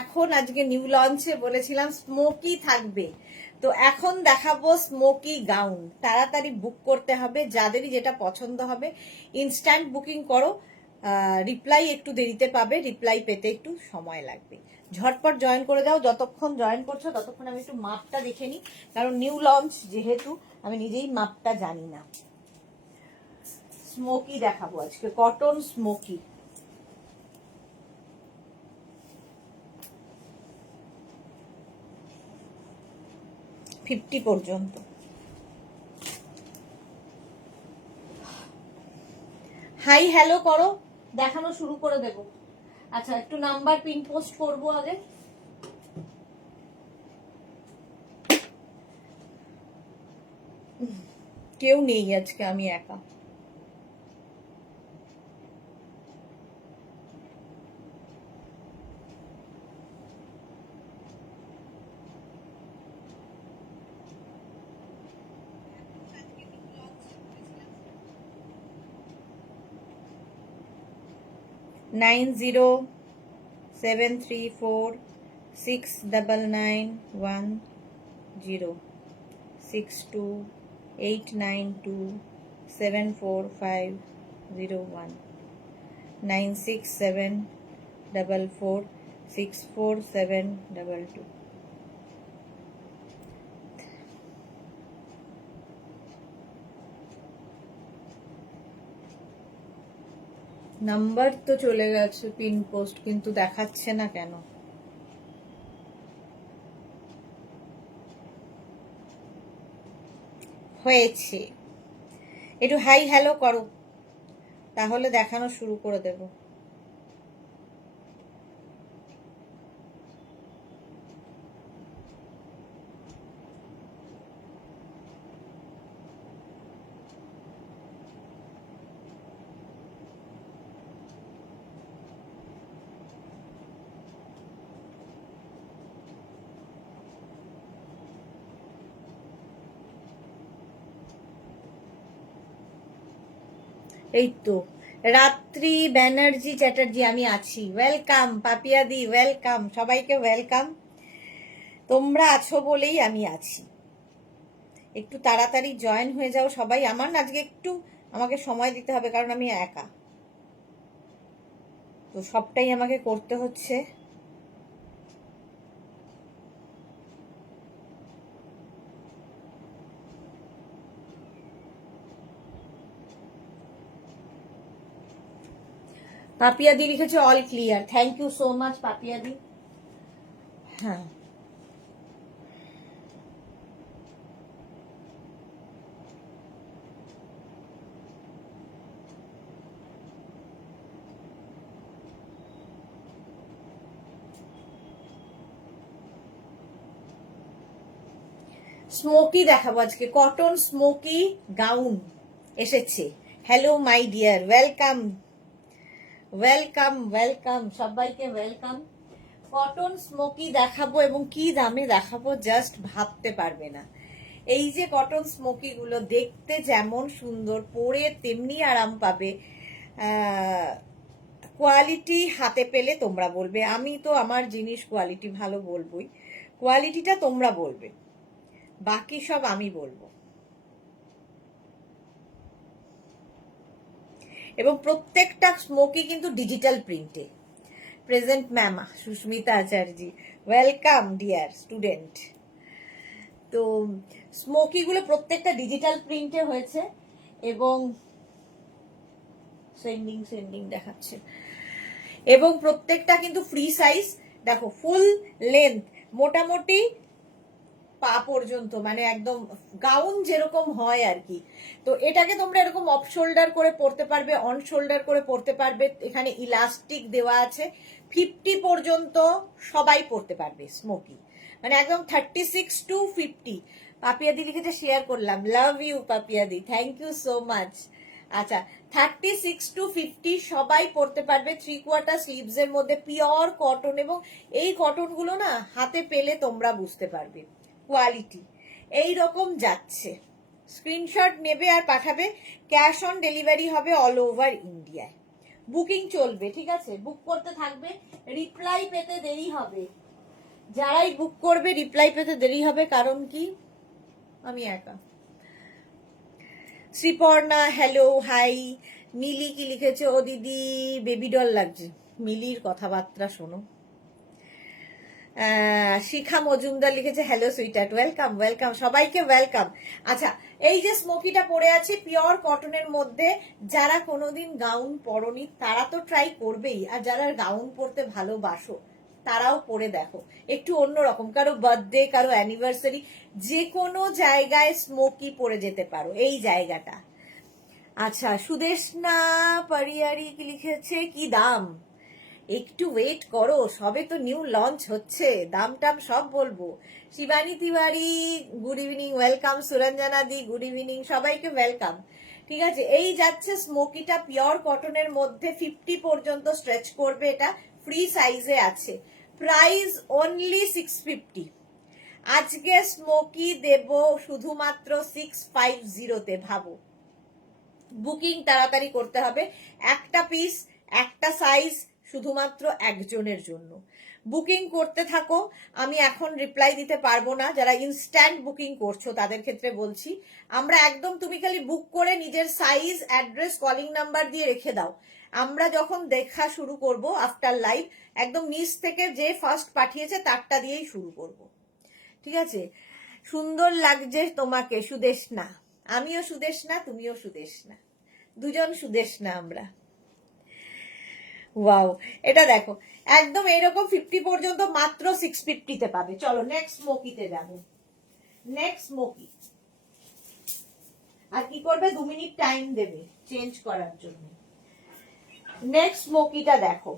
এখন আজকে নিউ লঞ্চে বলেছিলাম স্মোকি থাকবে, তো এখন দেখাবো স্মোকি গাউন। তাড়াতাড়ি বুক করতে হবে, যাদেরই যেটা পছন্দ হবে ইনস্ট্যান্ট বুকিং করো। রিপ্লাই একটু দেরিতে পাবে, রিপ্লাই পেতে একটু সময় লাগবে। ঝটপট জয়েন করে দাও, যতক্ষণ জয়েন করছো ততক্ষণ আমি একটু মাপটা দেখে নিই, কারণ নিউ লঞ্চ যেহেতু আমি নিজেই মাপটা জানি না। স্মোকি দেখাবো আজকে, কটন স্মোকি। ফিফটি পর্যন্ত। হাই হ্যালো করো, দেখানো শুরু করে দেব। আচ্ছা, একটু নাম্বার পিন পোস্ট করবো আগে। কেউ নেই আজকে, আমি একা। নাইন 073469910 6289274501 9674464722। নাম্বার তো চলে গেছে পিন পোস্ট, কিন্তু দেখাচ্ছে না কেন? হয়েছে, একটু হাই হ্যালো করো, তাহলে দেখানো শুরু করে দেব। এই তো রাত্রি ব্যানার্জি চ্যাটার্জি, আমি আছি। ওয়েলকাম পাপিয়াদি, ওয়েলকাম সবাইকে, ওয়েলকাম। তোমরা আছো বলেই আমি আছি। একটু তাড়াতাড়ি জয়েন হয়ে যাও সবাই। আমার আজকে একটু আমাকে সময় দিতে হবে, কারণ আমি একা, তো সবটাই আমাকে করতে হচ্ছে। পাপিয়াদি লিখেছে all clear, thank you so much পাপিয়াদি। হ্যাঁ, স্মোকি দেখাবো আজকে, কটন স্মোকি গাউন এসেছে। Hello my dear, welcome welcome welcome সবাইকে, ওয়েলকাম। কটন স্মোকি দেখাবো, এবং কি দামে দেখাবো জাস্ট ভাবতে পারবে না। এই যে কটন স্মোকি গুলো দেখতে যেমন সুন্দর, পরে তেমনি আরাম পাবে। কোয়ালিটি হাতে পেলে তোমরা বলবে, আমি তো আমার জিনিস কোয়ালিটি ভালো বলবোই, কোয়ালিটিটা তোমরা বলবে, বাকি সব আমি বলবো। এবং প্রত্যেকটা স্মোকি কিন্তু ডিজিটাল প্রিন্টে। Present ma'am Susmita Acharjee, welcome dear student. তো স্মোকি গুলো প্রত্যেকটা ডিজিটাল প্রিন্টে হয়েছে, এবং সেন্ডিং সেন্ডিং দেখাচ্ছে, এবং প্রত্যেকটা কিন্তু ফ্রি সাইজ। দেখো ফুল লেন্থ, মোটামুটি পা পর্যন্ত, মানে একদম গাউন যেরকম হয় আর কি। তো এটাকে তোমরা এরকম অফ শোল্ডার করে পরতে পারবে, অন শোল্ডার করে পরতে পারবে। এখানে ইলাস্টিক দেওয়া আছে, 50 পর্যন্ত সবাই পরতে পারবে স্মোকি, মানে একদম 36 to 50। পাপিয়াদি লিখেছে শেয়ার করলাম, লাভ ইউ পাপিয়াদি, থ্যাংক ইউ সো মাচ। আচ্ছা, 36 to 50 সবাই পরতে পারবে, 3/4 স্লিভস এর মধ্যে, পিওর কটন। এবং এই কটন গুলো না হাতে পেলে তোমরা বুঝতে পারবে কোয়ালিটি এই রকম যাচ্ছে। স্ক্রিনশট নেবে আর পাঠাবে, ক্যাশ অন ডেলিভারি হবে অল ওভার ইন্ডিয়ায়। বুকিং চলবে, ঠিক আছে? বুক করতে থাকবে, রিপ্লাই পেতে দেরি হবে। যারাই বুক করবে রিপ্লাই পেতে দেরি হবে, কারণ কি আমি একা। Sriparna hello hi. মিলি কি লিখেছে? ও দিদি বেবি ডল লাগছে। মিলির কথাবার্তা শোনো। শিখা মজুমদার লিখেছে হ্যালো সুইটার্ট, ওয়েলকাম ওয়েলকাম, সবাইকে ওয়েলকাম। আচ্ছা, এই যে স্মোকিটা পরে আছে পিওর কটনের মধ্যে, যারা কোনোদিন গাউন পরনি তারা তো ট্রাই করবেই, আর যারা গাউন পরতে ভালোবাসো তারাও পরে দেখো, একটু অন্যরকম, কারো বার্থডে কারো অ্যানিভার্সারি যে কোনো জায়গায় স্মোকি পরে যেতে পারো এই জায়গাটা। আচ্ছা, সুদেশনা পারিয়ারি কি লিখেছে? কি দাম? একটু ওয়েট করো, সবে তো নিউ লঞ্চ হচ্ছে, দাম টাম সব বলবো। Shivani Tiwari good evening, welcome. Suranjana di good evening, সবাইকে ওয়েলকাম। ঠিক আছে, এই যাচ্ছে স্মোকিটা পিওর কটনের মধ্যে, 50 পর্যন্ত স্ট্রেচ করবে, এটা ফ্রি সাইজে আছে, প্রাইস অনলি 650। আজকে স্মোকি দেব শুধুমাত্র 650-তে, ভাবো। বুকিং তাড়াতাড়ি করতে হবে, একটা পিস একটা সাইজ শুধুমাত্র একজনের জন্য। বুকিং করতে থাকো, আমি এখন রিপ্লাই দিতে পারবো না, যারা ইনস্ট্যান্ট বুকিং করছো তাদের ক্ষেত্রে বলছি। আমরা একদম, তুমি খালি বুক করে নিজের সাইজ, অ্যাড্রেস, কলিং নাম্বার দিয়ে রেখে দাও। আমরা যখন দেখা শুরু করব আফটার লাইভ, একদম নিচ থেকে যে ফার্স্ট পাঠিয়েছে তারটা দিয়েই শুরু করব, ঠিক আছে? সুন্দর লাগছে তোমাকে সুদেশনা, আমিও সুদেশনা, তুমিও সুদেশনা, দুজন সুদেশনা আমরা। ওয়াও, এটা দেখো একদম এরকম 50 পর্যন্ত মাত্র 650-তে পাবে। চলো নেক্সট স্মোকিতে যাবো। নেক্সট স্মোকি, আর কি করবে, 2 মিনিট টাইম দেবে চেঞ্জ করার জন্য। নেক্সট স্মোকিটা দেখো,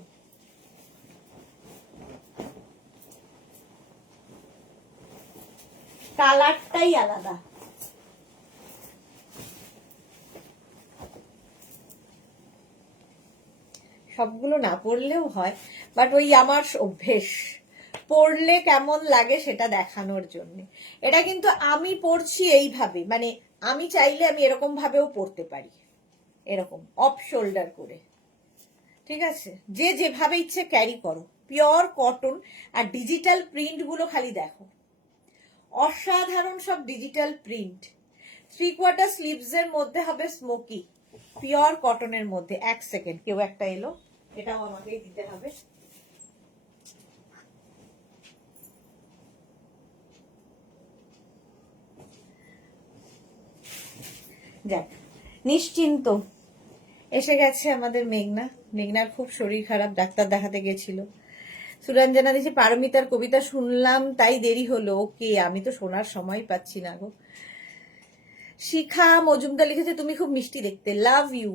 কালারটাই আলাদা। সবগুলো না পড়লেও হয়, বাট ওই আমার অভ্যেস, পড়লে কেমন লাগে সেটা দেখানোর জন্য। এটা কিন্তু আমি পড়ছি এইভাবে, মানে আমি চাইলে আমি এরকম ভাবেও পড়তে পারি, এরকম অফ শোল্ডার করে, ঠিক আছে? যে যেভাবে ইচ্ছে ক্যারি করো, পিওর কটন। আর ডিজিটাল প্রিন্ট গুলো খালি দেখো, অসাধারণ সব ডিজিটাল প্রিন্ট। 3/4 স্লিভস এর মধ্যে হবে স্মোকি, পিওর কটনের মধ্যে। এক সেকেন্ড, কেউ একটা এলো, এটাও আমাকেই দিতে হবে। যাক, নিশ্চিন্ত এসে গেছে আমাদের মেঘনা। মেঘনার খুব শরীর খারাপ, ডাক্তার দেখাতে গেছিল। সুরঞ্জনা দিচ্ছে পারমিতার কবিতা শুনলাম তাই দেরি হলো। ওকে, আমি তো শোনার সময় পাচ্ছি না গো। শিখা মজুমদার লিখেছে তুমি খুব মিষ্টি দেখতে, লাভ ইউ।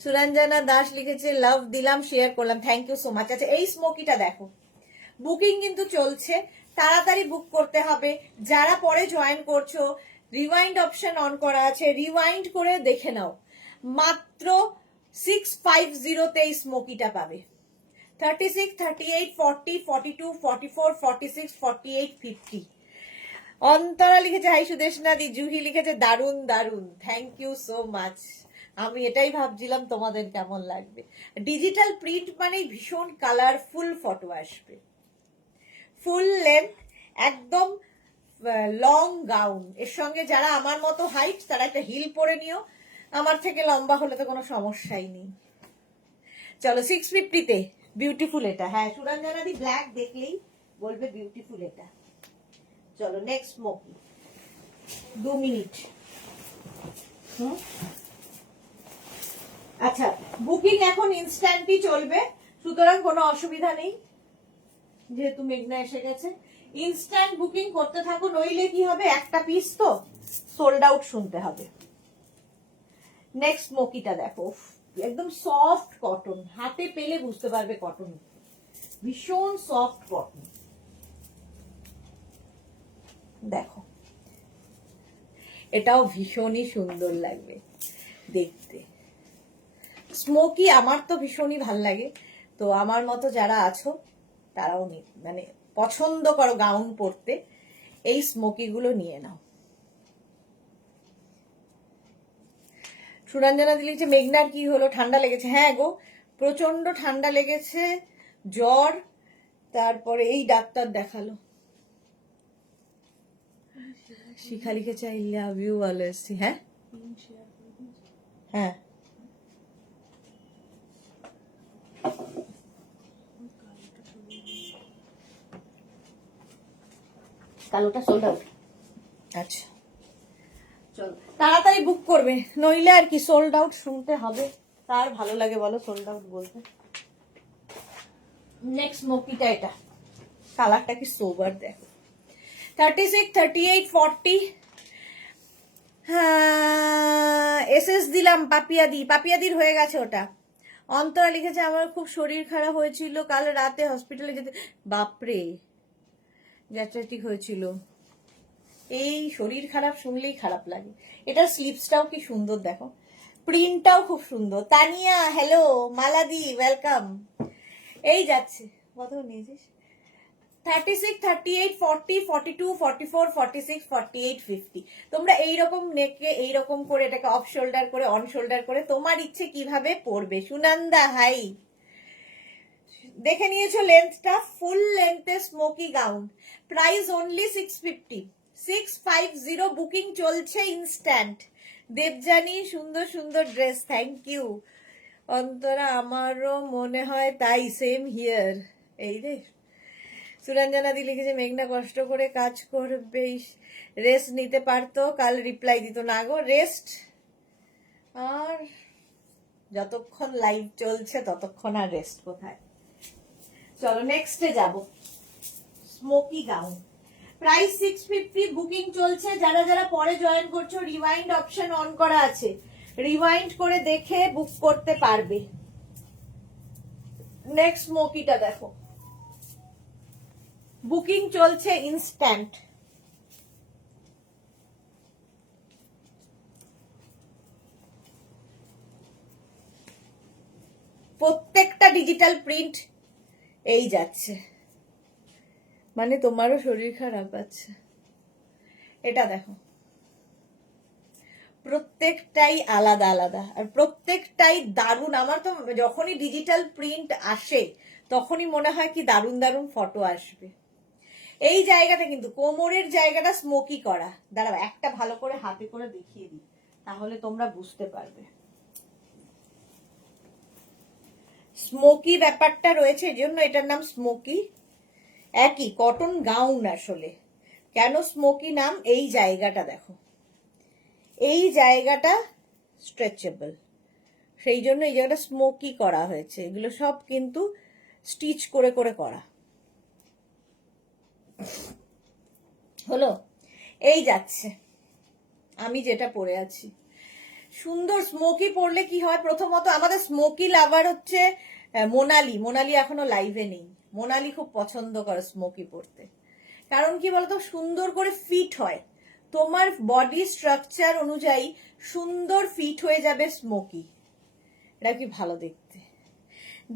সুরঞ্জনা দাস লিখেছে লাভ দিলাম, শেয়ার করলাম, থ্যাংক ইউ সো মাচ। আচ্ছা, এই স্মোকিটা দেখো, বুকিং কিন্তু চলছে, তাড়াতাড়ি বুক করতে হবে। যারা পরে জয়েন করছো, রিওয়াইন্ড অপশন অন করা আছে, রিওয়াইন্ড করে দেখে নাও। মাত্র 650-তে এই স্মোকিটা পাবে। 36, 38, 40, 42, 44, 46, 48, 50। অন্তরা লিখেছে হাই সুদেশনা দি। জুহি লিখেছে দারুন দারুন, থ্যাংক ইউ সো মাচ। আমি এটাই ভাবছিলাম তোমাদের কেমন লাগবে। ডিজিটাল প্রিন্ট মানে ভীষণ কালারফুল ফটো আসবে, ফুল লেন্থ, একদম লং গাউন। এর সঙ্গে যারা আমার মতো হাইট তারা একটা হিল পরে নিও, আমার থেকে লম্বা হলে তো কোনো সমস্যাই নেই। চলো 650-তে বিউটিফুল এটা। হ্যাঁ, সুরঞ্জনা দি ব্ল্যাক দেখলেই বলবে বিউটিফুল এটা। চলো নেক্সট স্মোকি, 2 মিনিট। আচ্ছা, বুকিং এখন ইনস্ট্যান্টই চলবে, সুতরাং কোনো অসুবিধা নেই, যেহেতু মেঘনা এসে গেছে। ইনস্ট্যান্ট বুকিং করতে থাকো, নইলে কি হবে, একটা পিস তো সোল্ড আউট শুনতে হবে। নেক্সট স্মোকিটা দেখো, একদম সফট কটন, হাতে পেলে বুঝতে পারবে কটন, ভীষণ সফট কটন। দেখো, এটাও ভীষণই সুন্দর লাগবে দেখতে। স্মোকি আমার তো ভীষণই ভাল লাগে, তো আমার মতো যারা আছো তারাও মানে পছন্দ করো গাউন পরতে, এই স্মোকি গুলো নিয়ে নাও। সুরঞ্জনা দিলি যে মেঘনার কি হলো, ঠান্ডা লেগেছে? হ্যাঁ গো, প্রচন্ড ঠান্ডা লেগেছে, জ্বর, তারপরে এই ডাক্তার দেখালো। শিখা লিখেছে আই লাভ ইউ বলে এসছি। হ্যাঁ হ্যাঁ কালোটা সোল্ড আউট। আচ্ছা চলো তাড়াতাড়ি বুক করবে, নইলে আর কি সোল্ড আউট শুনতে হবে। তার ভালো লাগে বলো সোল্ড আউট বলতে। নেক্সট স্মোকিটা, এটা কালারটা কি সোবার দেখো। 36, 38, 40। হ্যাঁ এসএস দিলাম পাপিয়াদির হয়ে গেছে ওটা। অন্তরা লিখেছে আমার খুব শরীর খারাপ হয়েছিল, কাল রাতে হসপিটালে যেতে। বাপরে, গ্যাস্ট্রাইটিক হয়েছিল। এই শরীর খারাপ শুনলেই খারাপ লাগে। এটার স্লিপসটাও কি সুন্দর দেখো, প্রিন্টটাও খুব সুন্দর। তানিয়া হ্যালো, মালাদি ওয়েলকাম। এই যাচ্ছে কত নিয়েছিস? 36, 38, 40, 42, 44, 46, 48, 50। তোমরা এইরকম নেকে এইরকম করে এটাকে অফ শোল্ডার করে অন শোল্ডার করে তোমার ইচ্ছে কিভাবে পরবে। সুনন্দা হাই, দেখে নিয়েছো লেন্থটা? ফুল লেন্থে smocky gown, price only 650। 650 booking চলছে ইনস্ট্যান্ট। দেবজানি সুন্দর সুন্দর ড্রেস, থ্যাংক ইউ অন্তরা, আমারও মনে হয় তাই, সেম হিয়ার। এই রে সুরঞ্জনা দি লিখেছে মেঘনা কষ্ট করে কাজ করবে, রেস্ট নিতে পারতো, কাল রিপ্লাই দিত না গো। রেস্ট আর যতক্ষণ লাইভ চলছে ততক্ষণ আর রেস্ট কোথায়। চলো নেক্সটে যাব। স্মোকি গাউন, প্রাইস 650, বুকিং চলছে। যারা যারা পরে জয়েন করছো রিওয়াইন্ড অপশন অন করা আছে, রিওয়াইন্ড করে দেখে বুক করতে পারবে। নেক্সট স্মোকিটা দেখো, বুকিং চলছে ইনস্ট্যান্ট। প্রত্যেকটা ডিজিটাল প্রিন্ট এই যাচ্ছে, মানে তোমারও শরীর খারাপ আছে। এটা দেখো, প্রত্যেকটাই আলাদা আলাদা আর প্রত্যেকটাই দারুণ। আমার তো যখনই ডিজিটাল প্রিন্ট আসে তখনই মনে হয় কি দারুণ দারুণ ফটো আসবে। এই জায়গাটা কিন্তু কোমরের জায়গাটা স্মোকি করা। দাঁড়াও একটা ভালো করে হাতে করে দেখিয়ে দিই, তাহলে তোমরা বুঝতে পারবে। স্মোকি ব্যাপারটা রয়েছে, এজন্য এটার নাম স্মোকি। একই কটন গাউন আসলে। কেন স্মোকি নাম? এই জায়গাটা দেখো, এই জায়গাটা স্ট্রেচেবল, সেই জন্য এই জায়গাটা স্মোকি করা হয়েছে। এগুলো সব কিন্তু স্টিচ করে করে করা হলো। এই যাচ্ছে আমি যেটা পরে আছি, সুন্দর স্মোকি পরলে কি হয়, প্রথমত আমাদের স্মোকি লাভার হচ্ছে মোনালি এখনো লাইভে নেই। মোনালি খুব পছন্দ করে স্মোকি পরতে, কারণ কি বলতো সুন্দর করে ফিট হয়, তোমার বডি স্ট্রাকচার অনুযায়ী সুন্দর ফিট হয়ে যাবে স্মোকি। এটা কি ভালো দেখতে।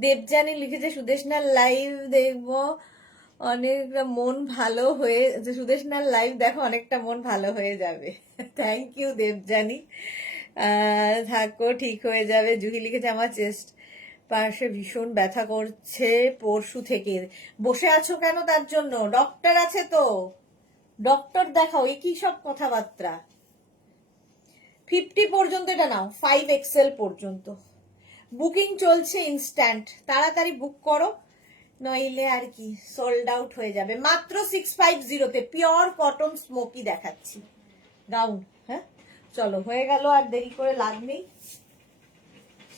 দেবজানি লিখেছে সুদেশনার লাইভ দেখবো, অনেকটা মন ভালো হয়ে, সুদেশনার লাইভ দেখো অনেকটা মন ভালো হয়ে যাবে। থ্যাংক ইউ দেবজানি, থাকো ঠিক হয়ে যাবে। জুহি লিখেছে আমার চেস্ট পাশে ভীষণ ব্যথা করছে পরশু থেকে। বসে আছো কেন? তার জন্য ডক্টর আছে তো, ডক্টর দেখাও। এই কি সব কথাবার্তা? 50 পর্যন্ত এটা নাও, 5XL পর্যন্ত বুকিং চলছে ইনস্ট্যান্ট। তাড়াতাড়ি বুক করো, নইলে আর কি সোল্ড আউট হয়ে যাবে। মাত্র 650-তে পিওর কটন স্মোকি দেখাচ্ছি গাউন। হ্যাঁ চলো হয়ে গেল, আর দেরি করে লাভ নেই,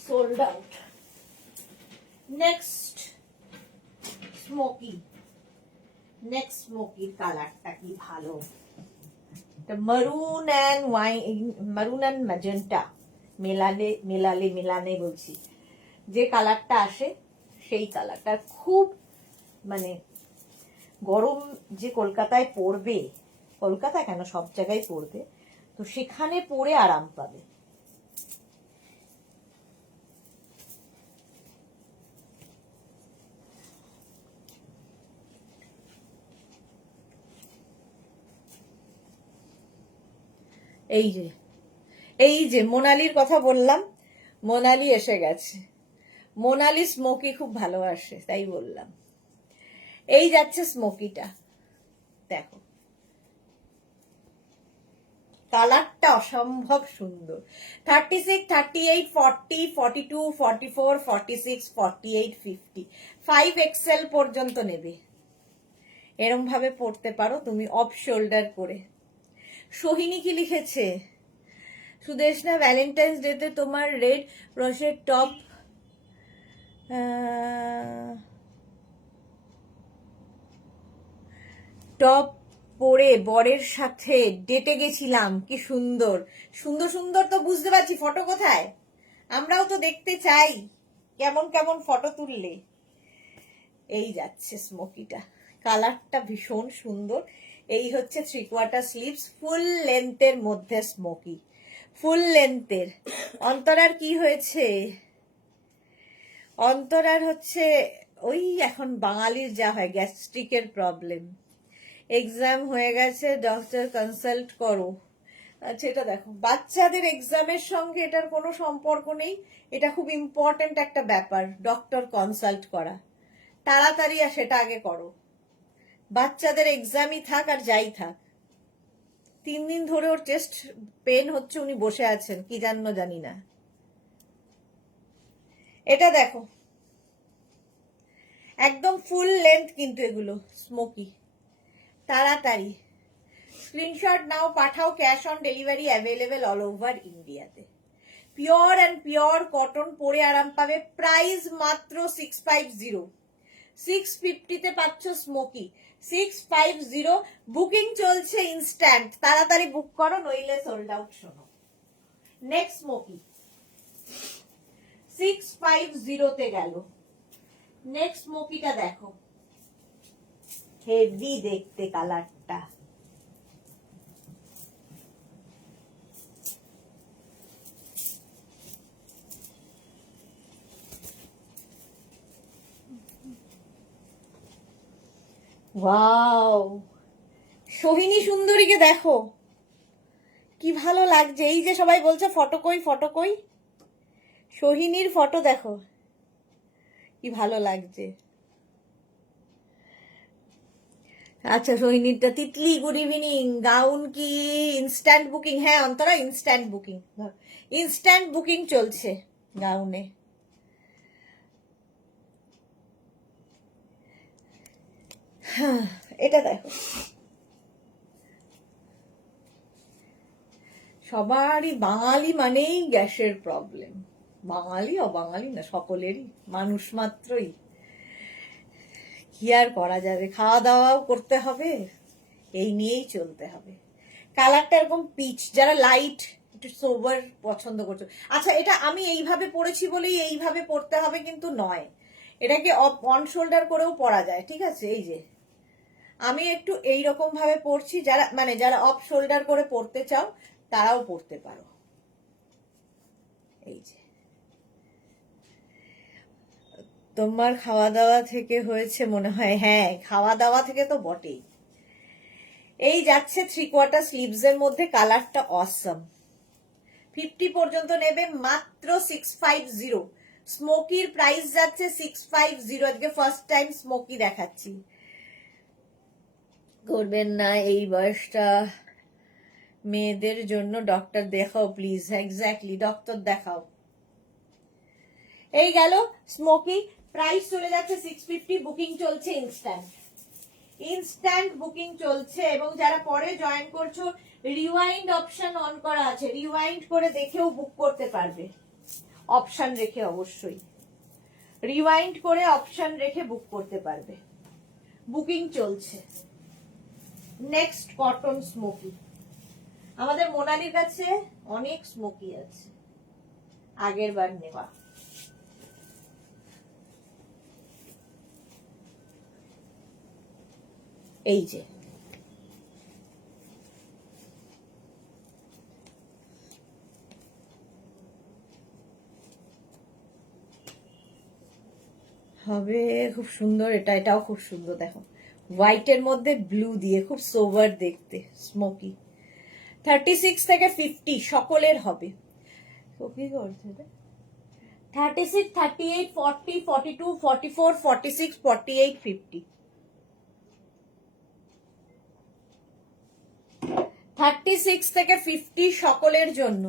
sold out. Next smocky, next স্মোকির কালারটা কি ভালো, maroon and wine, maroon and magenta মেলালে বলছি, যে কালারটা আসে সেই কালারটা খুব, মানে গরম যে কলকাতায় পড়বে, কলকাতা কেন সব জায়গায় পড়বে, তো সেখানে পরে আরাম পাবে। এই যে মোনালির কথা বললাম, মোনালি এসে গেছে। মোনালি স্মোকি খুব ভালোবাসে, তাই বললাম। এই যাচ্ছে স্মোকিটা, দেখো কালারটা অসম্ভব সুন্দর। 36, 38, 40, 42, 44, 46, 48, 50, 5XL পর্যন্ত নেবে। এরম ভাবে পরতে পারো তুমি অফ শোল্ডার করে। সোহিনী কি লিখেছে? সুদেশনা, ভ্যালেন্টাইন্স ডেতে তোমার রেড ক্রশের টপ টপ পরে বরের সাথে ডেটে গেছিলাম, কি সুন্দর। সুন্দর সুন্দর তো বুঝতে পারছি, ফটো কোথায়? আমরাও তো দেখতে চাই কেমন কেমন ফটো তুললে। এই যাচ্ছে স্মোকিটা, কালারটা ভীষণ সুন্দর। এই হচ্ছে 3/4 স্লিভস, ফুল লেন্থের মধ্যে স্মোকি, ফুল লেন্থের। অন্তরার কি হয়েছে? অন্তরার হচ্ছে ওই এখন বাঙালির যা হয়, গ্যাস্ট্রিকের প্রবলেম। এক্সাম হয়ে গেছে, ডক্টর কনসাল্ট করো। আচ্ছা এটা দেখো, বাচ্চাদের এক্সামের সঙ্গে এটার কোনো সম্পর্ক নেই। এটা খুব ইম্পর্টেন্ট একটা ব্যাপার, ডক্টর কনসাল্ট করা। তাড়াতাড়ি আর সেটা আগে করো। বাচ্চাদের এক্সামই থাক আর যাই থাক। 3 দিন ধরে ওর চেস্ট পেন হচ্ছে, উনি বসে আছেন, কি জানি না। এটা দেখো, একদম ফুল লেন্থ কিন্তু এগুলো স্মোকি। তাড়াতাড়ি স্ক্রিনশট নাও, পাঠাও। Cash on delivery available all over ইন্ডিয়াতে। পিওর অ্যান্ড পিওর কটন, পরে আরাম পাবে। প্রাইস মাত্র 650। 650-তে পাচ্ছ স্মোকি, 650। বুকিং চলছে ইনস্ট্যান্ট, তাড়াতাড়ি বুক করো নইলে সোল্ড আউট। শোনো, নেক্সট স্মোকি 650-তে গেল। নেক্সট স্মোকিটা দেখো, হেভি দেখতে কালারটা। ওয়াও, সোহিনী সুন্দরীকে দেখো কি ভালো লাগছে। এই যে সবাই বলছে ফটো কই ফটো কই, সোহিনীর ফটো দেখো কি ভালো লাগছে। আচ্ছা সোহিনীরটা, তিতলি গুড ইভিনিং। গাউন কি ইনস্ট্যান্ট বুকিং? হ্যাঁ Antara, instant booking, instant booking চলছে গাউনে। হ্যাঁ এটা দেখো, সবারই বাঙালি মানেই গ্যাসের প্রবলেম। বাঙালি অবাঙালি না, সকলেরই, মানুষ মাত্রই। কি আর করা যাবে, খাওয়া দাওয়াও করতে হবে, এই নিয়েই চলতে হবে। কালারটা এরকম পিচ, যারা লাইট একটু সোবার পছন্দ করছো। আচ্ছা এটা আমি এইভাবে পরেছি বলেই এইভাবে পরতে হবে কিন্তু নয়, এটাকে অন শোল্ডার করেও পরা যায়, ঠিক আছে? এই যে আমি একটু এইরকম ভাবে পরছি, যারা মানে যারা অফ শোল্ডার করে পরতে চাও তারাও পরতে পারো। এই যে, তোমার খাওয়া দাওয়া থেকে হয়েছে মনে হয়? হ্যাঁ খাওয়া দাওয়া থেকে তো বটেই। এই যাচ্ছে 3/4 স্লিভস এর মধ্যে, কালারটা অসম। 50 পর্যন্ত নেবে, মাত্র 650। স্মোকির প্রাইস যাচ্ছে 650। আজকে ফার্স্ট টাইম স্মোকি দেখাচ্ছি। করবেন না এই বয়সটা মেয়েদের জন্য, ডক্টর দেখাও প্লিজ। এক্স্যাক্টলি, ডক্টর দেখাও। এই গেল স্মোকি, প্রাইস চলে যাচ্ছে 650। বুকিং চলছে ইনস্ট্যান্ট, ইনস্ট্যান্ট বুকিং চলছে। এবং যারা পরে জয়েন করছো, রিওয়াইন্ড অপশন অন করা আছে, রিওয়াইন্ড করে দেখেও বুক করতে পারবে, অপশন রেখে। অবশ্যই রিওয়াইন্ড করে অপশন রেখে বুক করতে পারবে। বুকিং চলছে। নেক্সট কটন স্মোকি, আমাদের মোনালির কাছে অনেক স্মোকি আছে, আগের বার নেওয়া। এই যে হবে, খুব সুন্দর। এটাও খুব সুন্দর, দেখো হোয়াইটের মধ্যে ব্লু দিয়ে, খুব সোভার দেখতে স্মোকি। 36 থেকে 50 সকলের হবে। তো কি করছে 36, 38, 40, 42, 44, 46, 48, 50. 36 থেকে 50 সকলের জন্য।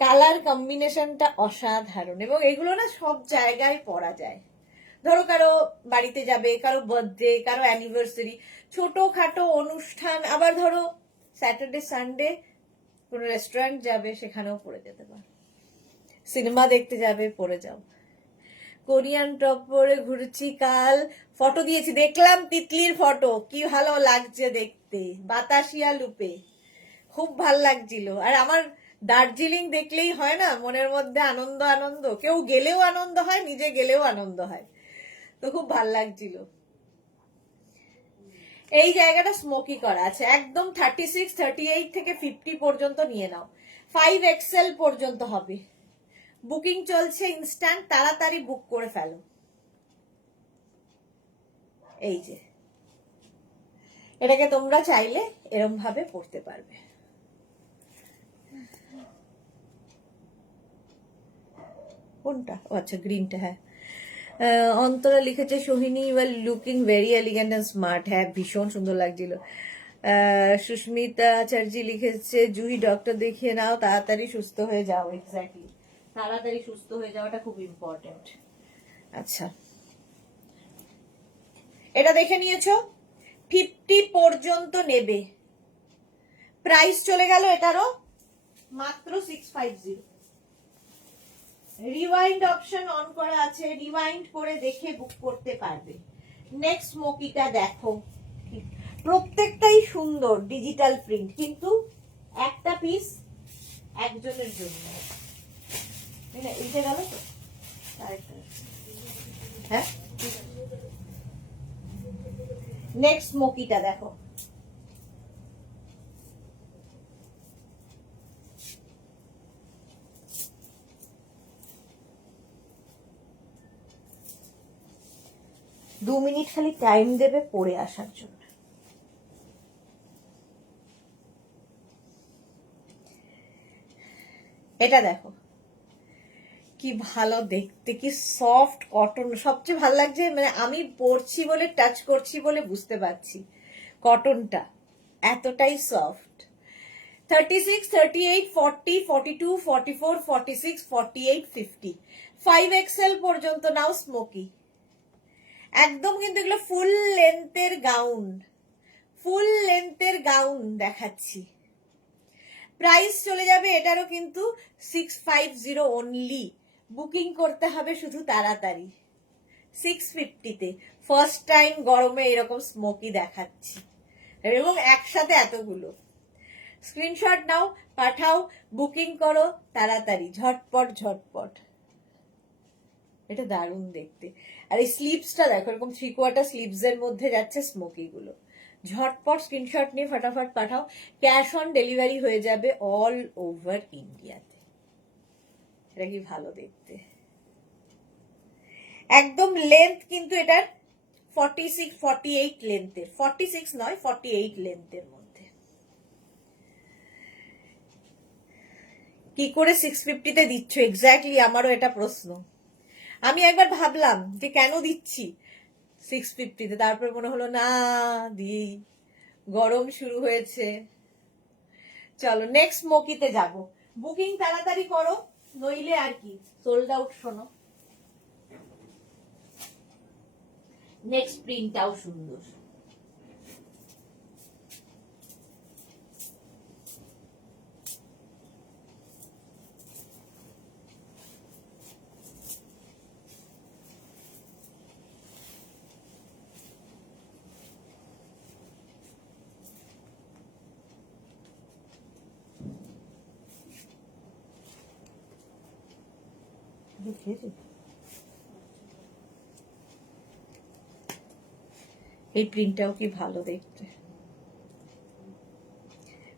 কালার কম্বিনেশনটা অসাধারণ এবং এগুলো না সব জায়গায় পরা যায়। ধরো কারো বাড়িতে যাবে, কারো বার্থডে, কারো অ্যানিভার্সারি, ছোটখাটো অনুষ্ঠান, আবার ধরো স্যাটারডে সানডে কোনো রেস্টুরেন্ট যাবে, সেখানেও পরে যেতে পারো। সিনেমা দেখতে যাবে, পরে যাও। কোরিয়ান টপ পরে ঘুরছি, কাল ফটো দিয়েছি, দেখলাম তিতলির ফটো, কি ভালো লাগছে দেখতে, বাতাসিয়া লুপে, খুব ভাল লাগছিল। আর আমার দার্জিলিং দেখলেই হয় না, মনের মধ্যে আনন্দ আনন্দ, কেউ গেলেও আনন্দ হয়, নিজে গেলেও আনন্দ হয়, তো খুব ভাল লাগছিল। এই জায়গাটা স্মোকি করা আছে, একদম 36, 38 থেকে 50 পর্যন্ত নিয়ে নাও, 5XL পর্যন্ত হবে। বুকিং চলছে ইনস্ট্যান্ট, তাড়াতাড়ি বুক করে ফেলো। এই যে এটাকে তোমরা চাইলে এরম ভাবে পড়তে পারবে। কোনটা? ও আচ্ছা, গ্রিনটা। হ্যাঁ, অন্তরা লিখেছে Sohini you are looking very elegant and smart. হ্যাঁ, ভীষণ সুন্দর লাগছিল। সুস্মিতা আচার্যি লিখেছে জুহি ডক্টর দেখিয়ে নাও, তাড়াতাড়ি সুস্থ হয়ে যাও। এক্স্যাক্টলি, তাড়াতাড়ি সুস্থ হয়ে যাওয়াটা খুব ইম্পর্টেন্ট। আচ্ছা, এটা দেখে নিয়েছো, 50 পর্যন্ত নেবে। প্রাইস চলে গেল এটারও মাত্র 650। রিওয়াইন্ড অপশন অন করা আছে, রিওয়াইন্ড করে দেখে বুক করতে পারবে। নেক্সট স্মোকিটা দেখো, প্রত্যেকটাই সুন্দর ডিজিটাল প্রিন্ট, কিন্তু একটা পিস একজনের জন্য। এইটা গেল তো, হ্যাঁ। নেক্সট স্মোকিটা দেখো, দু মিনিট খালি টাইম দেবে পরে আসার জন্য। এটা দেখো কি ভালো দেখতে, কি সফট কটন, সবচেয়ে ভালো লাগছে, মানে আমি পরছি বলে, টাচ করছি বলে বুঝতে পারছি কটনটা এতটাই সফট। 36, 38, 40, 42, 44, 46, 48, 50, 5XL পর্যন্ত নাও স্মোকি। একদম কিন্তু এগুলো ফুল লেন্থের গাউন, ফুল লেন্থের গাউন দেখাচ্ছি। প্রাইস চলে যাবে এটারও কিন্তু 650 অনলি। বুকিং করতে হবে শুধু তাড়াতাড়ি। 650-তে ফার্স্ট টাইম গরমে এরকম স্মোকি দেখাচ্ছি, এবং একসাথে এতগুলো। স্ক্রিনশট নাও, পাঠাও, বুকিং করো তাড়াতাড়ি, ঝটপট ঝটপট। এটা দারুণ দেখতে। আর এই স্লিভসটা দেখো, এরকম 3/4 স্লিভস এর মধ্যে যাচ্ছে স্মোকি গুলো। ঝটপট স্ক্রিনশট নিয়ে ফটাফট পাঠাও, ক্যাশ অন ডেলিভারি হয়ে যাবে অল ওভার ইন্ডিয়াতে। এটা কি ভালো দেখতে, একদম লেন্থ কিন্তু এটার 46, 48 লেন্থের, 46 নয় 48 লেন্থের মধ্যে। কি করে 650-তে দিচ্ছ? এক্স্যাক্টলি আমারও এটা প্রশ্ন। আমি একবার ভাবলাম যে কেন দিচ্ছি 650-তে, তারপর মনে হলো না দিই, গরম শুরু হয়েছে। চলো নেক্সট স্মোকিতে যাব। বুকিং তাড়াতাড়ি করো, নইলে আর কি সোল্ড আউট। শোনো, নেক্সট প্রিন্টটাও সুন্দর। এই প্রিন্টটাও কি ভালো দেখতে,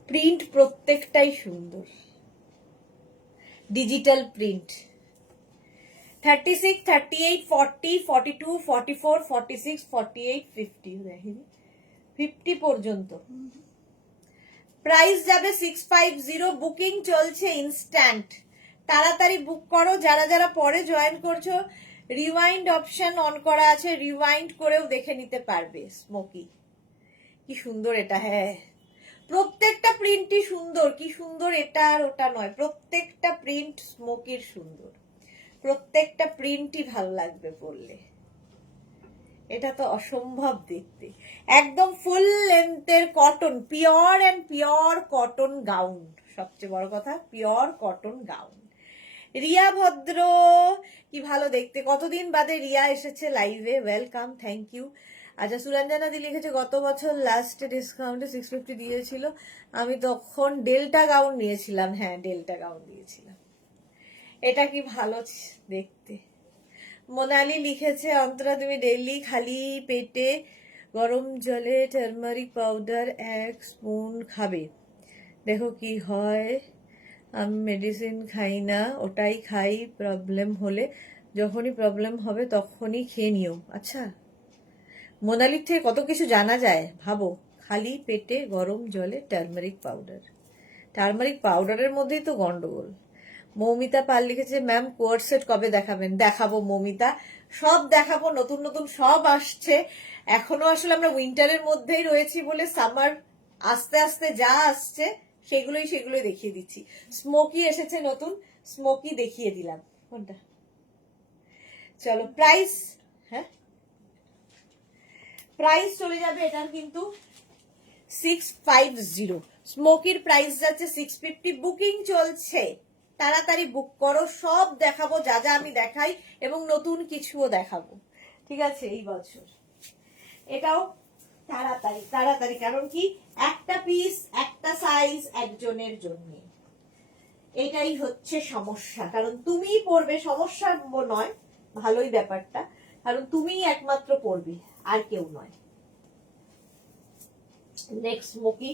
প্রিন্ট প্রত্যেকটাই সুন্দর, ডিজিটাল প্রিন্ট। 36, 38, 40, 42, 44, 46, 48, 50 দেখিনি, 50 পর্যন্ত। প্রাইস যাবে 650। বুকিং চলছে ইনস্ট্যান্ট, তাড়াতাড়ি বুক করো। যারা যারা পরে জয়েন করছো, রিওয়াইন্ড অপশন অন করা আছে, রিওয়াইন্ড করেও দেখে নিতে পারবে। স্মোকি কি সুন্দর এটা, হ্যাঁ প্রত্যেকটা প্রিন্টই সুন্দর, কি সুন্দর এটা আর ওটা নয়, প্রত্যেকটা প্রিন্ট স্মোকির সুন্দর, প্রত্যেকটা প্রিন্টই ভালো লাগবে পরলে। এটা তো অসম্ভব দেখতে, একদম ফুল লেন্থের cotton, pure and pure cotton gown, সবচেয়ে বড় কথা পিওর কটন গাউন। রিয়া ভদ্র কি ভালো দেখতে, কতদিন বাদে রিয়া এসেছে লাইভে, ওয়েলকাম, থ্যাংক ইউ। আচ্ছা সুরঞ্জনা দি লিখেছে গত বছর লাস্টে ডিসকাউন্টে 650 দিয়েছিল, আমি তখন ডেল্টা গাউন নিয়েছিলাম। হ্যাঁ ডেল্টা গাউন দিয়েছিলাম। এটা কি ভালো দেখতে। মোনালি লিখেছে অন্তরা তুমি ডেইলি খালি পেটে গরম জলে টার্মারিক পাউডার 1 স্পুন খাবে, দেখো কি হয়। আমি মেডিসিন খাই না, ওটাই খাই প্রবলেম হলে, যখনই প্রবলেম হবে তখনই খেয়ে নিও। আচ্ছা মোনালির থেকে কত কিছু জানা যায়, ভাবো, খালি পেটে গরম জলে টার্মারিক পাউডার, টার্মারিক পাউডারের মধ্যেই তো গন্ডগোল। মৌমিতা পাল লিখেছে ম্যাম কোয়ার্ড সেট কবে দেখাবেন? দেখাবো মৌমিতা, সব দেখাবো, নতুন নতুন সব আসছে। এখনো আসলে আমরা উইন্টারের মধ্যেই রয়েছি বলে সামার আস্তে আস্তে যা আসছে সেগুলোই দেখিয়ে দিচ্ছি। স্মোকি এসেছে নতুন, স্মোকি দেখিয়ে দিলাম। কোনটা? চলো প্রাইস, হ্যাঁ প্রাইস চলে যাবে এটার কিন্তু 650, স্মোকির প্রাইস যাচ্ছে 650, বুকিং চলছে, তাড়াতাড়ি বুক করো। সব দেখাবো যা যা আমি দেখাই, এবং নতুন কিছুও দেখাবো, ঠিক আছে এই বছর। এটাও তাড়াতাড়ি তাড়াতাড়ি, কারণ কি একটা পিস একটা সাইজ একজনের জন্য, এটাই হচ্ছে সমস্যা। কারণ তুমিই পড়বে, সমস্যা নয়, ভালোই ব্যাপারটা, কারণ তুমিই একমাত্র পড়বে, আর কেউ নয়। নেক্সট স্মোকি,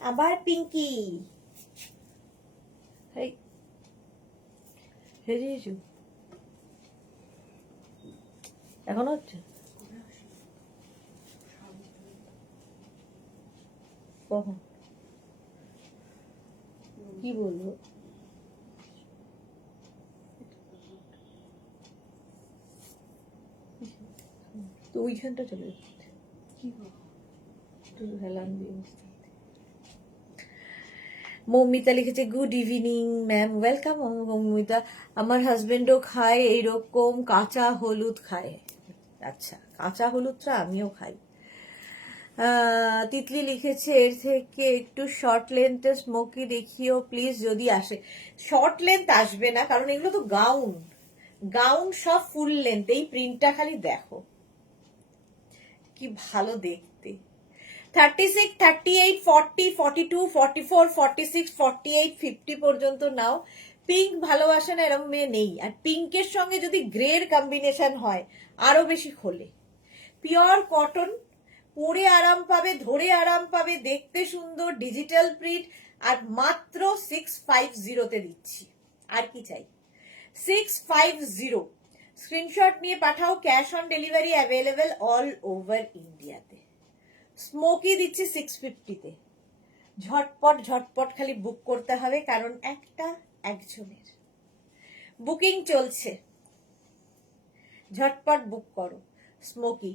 আবার পিঙ্কি, এখন হচ্ছে কখন কি বলবো, তো ওইখানটা চলে যাচ্ছে। মৌমিতা লিখেছে good evening ma'am, welcome Moumita. আমার হাজবেন্ডও খায় এইরকম কাঁচা হলুদ খায়। আচ্ছা কাঁচা হলুদটা আমিও খাই। তিতলি লিখেছে এর থেকে একটু শর্ট লেন্থে স্মোকি দেখিও প্লিজ যদি আসে। শর্ট লেন্থ আসবে না, কারণ এগুলো তো গাউন, গাউন সব ফুল লেন্থ। এই প্রিন্টটা খালি দেখো কি ভালো দেখতে। 36, 38, 40, 42, 44, 46, 48, 50 পর্যন্ত নাও। পিঙ্ক ভালোবাসে না এরকম মেয়ে নেই, আর পিঙ্কের সঙ্গে যদি গ্রের কম্বিনেশন হয় আরো বেশি খোলে। পিওর কটন, পরে আরাম পাবে, ধরে আরাম পাবে, দেখতে সুন্দর, ডিজিটাল প্রিন্ট, আর মাত্র 650 দিচ্ছি। আর কি চাই? 650, স্ক্রিনশট নিয়ে পাঠাও, cash on delivery available all over ইন্ডিয়াতে। স্মোকি দিচ্ছি 650-তে, ঝটপট ঝটপট খালি বুক করতে হবে, কারণ একটা একজনের। বুকিং চলছে, ঝটপট বুক করো স্মোকি।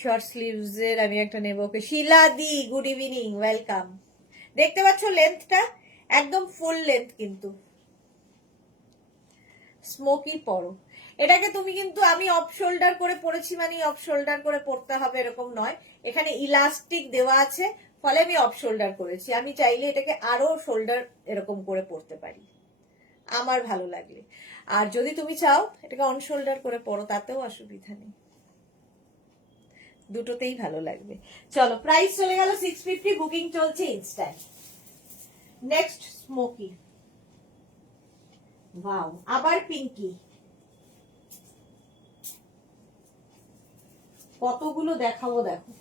শর্ট স্লিভস এর আমি একটা নেব। ওকে শিলা দি গুড ইভিনিং, ওয়েলকাম। দেখতে পাচ্ছ লেন্থটা একদম ফুল লেন্থ, কিন্তু স্মোকি পরো। এটাকে তুমি কিন্তু, আমি অফ শোল্ডার করে পরেছি মানে অফ শোল্ডার করে পরতে হবে এরকম নয়, এখানে ইলাস্টিক দেওয়া আছে, ফলে আমি অফ শোল্ডার করেছি। আমি চাইলে এটাকে আরো শোল্ডার এরকম করে পরতে পারি আমার ভালো লাগলে, আর যদি তুমি চাও এটাকে অন শোল্ডার করে পরো, তাতেও অসুবিধা নেই, দুটোতেই ভালো লাগবে। চলো প্রাইস চলে গেল 650, বুকিং চলছে ইনস্ট্যান্ট। নেক্সট স্মোকি, ওয়াও, আবার পিঙ্কি, কতগুলো দেখাবো দেখো।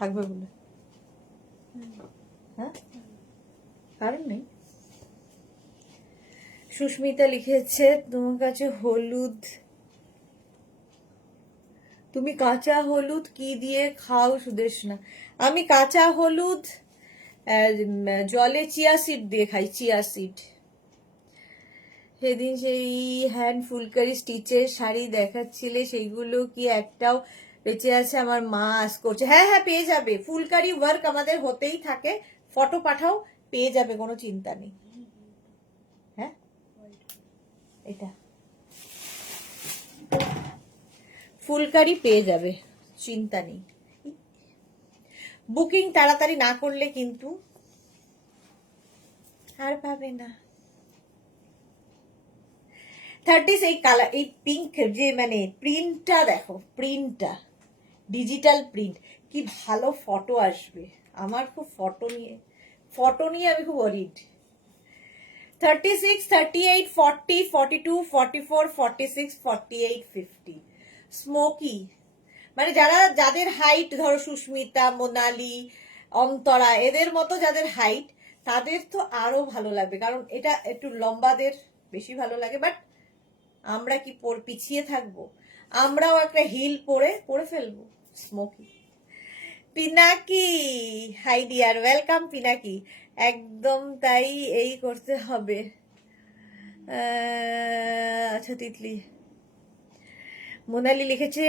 থাকবে বলে, হ্যাঁ কারণ নেই। সুস্মিতা লিখেছে তোমার কাছে হলুদ, তুমি কাঁচা হলুদ কি দিয়ে খাও সুদেশনা? আমি কাঁচা হলুদ জলে চিয়া সিড দিয়ে খাই, চিয়া সিড। সেদিন সেই হ্যান্ড ফুলকারি স্টিচের শাড়ি দেখাচ্ছিলে, সেইগুলো কি একটাও বেঁচে আছে? আমার মা আস করছে। হ্যাঁ হ্যাঁ পেয়ে যাবে, ফুলকারি ওয়ার্ক আমাদের হতেই থাকে, ফটো পাঠাও পেয়ে যাবে, কোনো চিন্তা নেই। হ্যাঁ এটা ফুলকারি পেয়ে যাবে, চিন্তা নেই। বুকিং তাড়াতাড়ি না করলে কিন্তু আর পাবে না। 30 এই কালার, এই পিঙ্ক যে মানে প্রিন্টটা দেখো, প্রিন্টটা ডিজিটাল প্রিন্ট, কি ভালো ফটো আসবে। আমার খুব ফটো নিয়ে আমি খুব ওয়ারিড। 36, 38, 40, 42, 44, 46, 48, 50 স্মোকি। মানে যাদের হাইট ধরো সুস্মিতা, মোনালি, অন্তরা, এদের মতো যাদের হাইট, তাদের তো আরো ভালো লাগবে, কারণ এটা একটু লম্বাদের বেশি ভালো লাগে। বাট আমরা কি পিছিয়ে থাকবো? আমরাও একটা হিল পরে ফেলবো smoky. Pinaki, high deer, welcome Pinaki. একদম তাই, এই করতে হবে। আচ্ছা তিতলি, মোনালি লিখেছে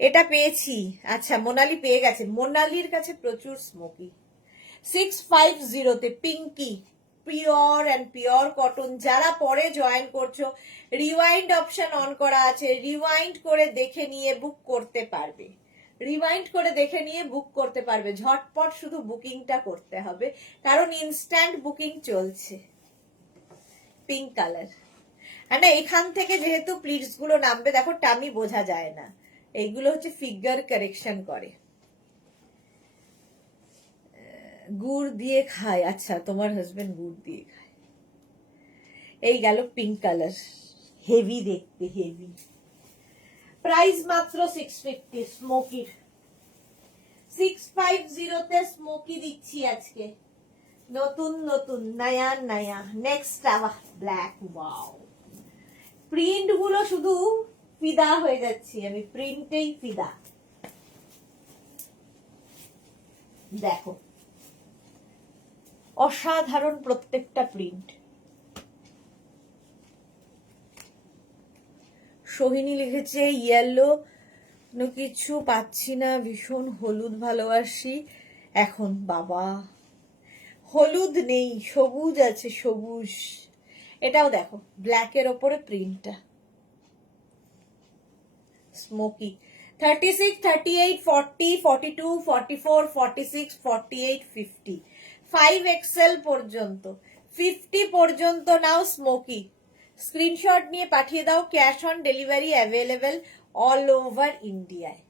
এটা পেয়েছি। আচ্ছা মোনালি পেয়ে গেছে, মোনালির কাছে প্রচুর স্মোকি। 650-তে pinky, pure and pure cotton. যারা পরে জয়েন করছো, রিওয়াইন্ড অপশন অন করা আছে, রিওয়াইন্ড করে দেখে নিয়ে বুক করতে পারবে, রিওয়াইন্ড করে দেখে নিয়ে বুক করতে পারবে। ঝটপট শুধু বুকিংটা করতে হবে, কারণ ইনস্ট্যান্ট বুকিং চলছে। পিঙ্ক কালার, না এখান থেকে যেহেতু প্লিটস গুলো নামবে, দেখো টামি বোঝা যায় না, এইগুলো হচ্ছে ফিগার কারেকশন করে। গুড় দিয়ে খায়, আচ্ছা তোমার হাজবেন্ড গুড় দিয়ে খায়। এই গেল পিঙ্ক কালার, হেভি দেখতে, হেভি। প্রাইস মাত্র 650 স্মোকির। 650-তে স্মোকি দিচ্ছি আজকে, নতুন নতুন নয়া নয়া। নেক্সট আবার ব্ল্যাক। ওয়াও, প্রিন্ট গুলো শুধু ফিদা হয়ে যাচ্ছি আমি, প্রিন্টেই ফিদা। দেখো অসাধারণ প্রত্যেকটা প্রিন্ট। সোহিনী লিখেছে ইয়েলো কিছু পাচ্ছি না, ভীষণ হলুদ ভালোবাসি এখন। বাবা হলুদ নেই, সবুজ আছে, সবুজ। এটাও দেখো ব্ল্যাকের ওপরে প্রিন্টটা, স্মোকি। 36, 38, 40, 42, 44, 46, 48, 50 5XL পর্যন্ত, 50 পর্যন্ত নাও স্মোকি। স্ক্রিনশট নিয়ে পাঠিয়ে দাও, cash on delivery available all over ইন্ডিয়ায়।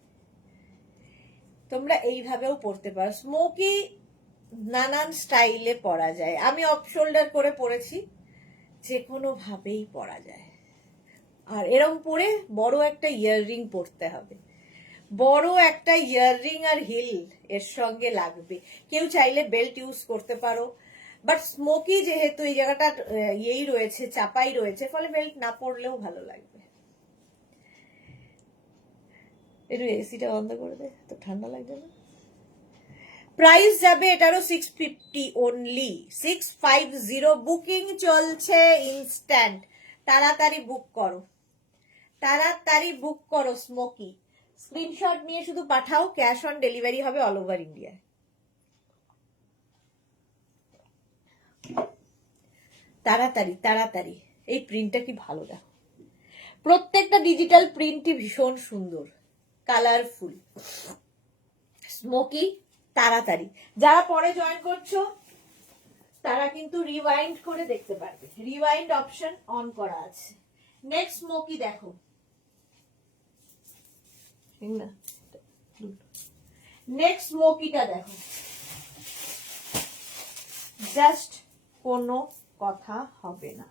তোমরা এইভাবেও পরতে পারো স্মোকি, নানান স্টাইলে পরা যায়। আমি অফ শোল্ডার করে পরেছি, যে কোনো ভাবেই পরা যায়। আর এরম পরে বড় একটা ইয়াররিং পরতে হবে, বড় একটা ইয়াররিং আর হিল এর সঙ্গে লাগবে। কেউ চাইলে বেল্ট ইউজ করতে পারো, বাট স্মোকি যেহেতু এই জায়গাটা ইয়েই রয়েছে, চাপাই রয়েছে, ফলে বেল্ট না পরলেও ভালো লাগবে। একটু এসিটা বন্ধ করে দে, তো ঠান্ডা লাগবে না। প্রাইস যাবে এটারও 650 অনলি, 650। বুকিং চলছে ইনস্ট্যান্ট, তাড়াতাড়ি বুক করো, তাড়াতাড়ি বুক করো স্মোকি। স্ক্রিনশট নিয়ে শুধু পাঠাও, ক্যাশ অন ডেলিভারি হবে অল ওভার ইন্ডিয়া। তাড়াতাড়ি তাড়াতাড়ি। এই প্রিন্টটা কি ভালো, দেখো প্রত্যেকটা ডিজিটাল প্রিন্টই ভীষণ সুন্দর, কালারফুল, স্মোকি। তাড়াতাড়ি যারা পরে জয়েন করছো তারা কিন্তু রিওয়াইন্ড করে দেখতে পারবে, রিওয়াইন্ড অপশন অন করা আছে। নেক্সট স্মোকি দেখো, নেক্সট স্মোকিটা দেখো, জাস্ট কোনো কথা হবে না,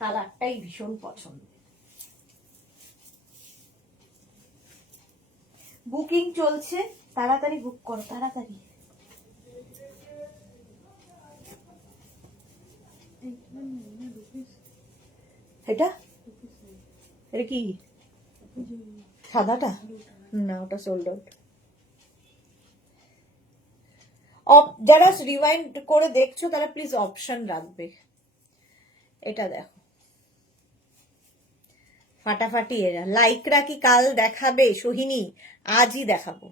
কালারটাই ভীষণ পছন্দ। বুকিং চলছে, তাড়াতাড়ি বুক করো, তাড়াতাড়ি। এটা এটা কি সাদাটা? না, ওটা সোল্ড আউট। যারা রিওয়াইন্ড করে দেখছো তারা প্লিজ অপশন রাখবে। এটা দেখো, ফাটাফাটি। এরা লাইকরা কি কাল দেখাবে সোহিনী? আজই দেখাবো।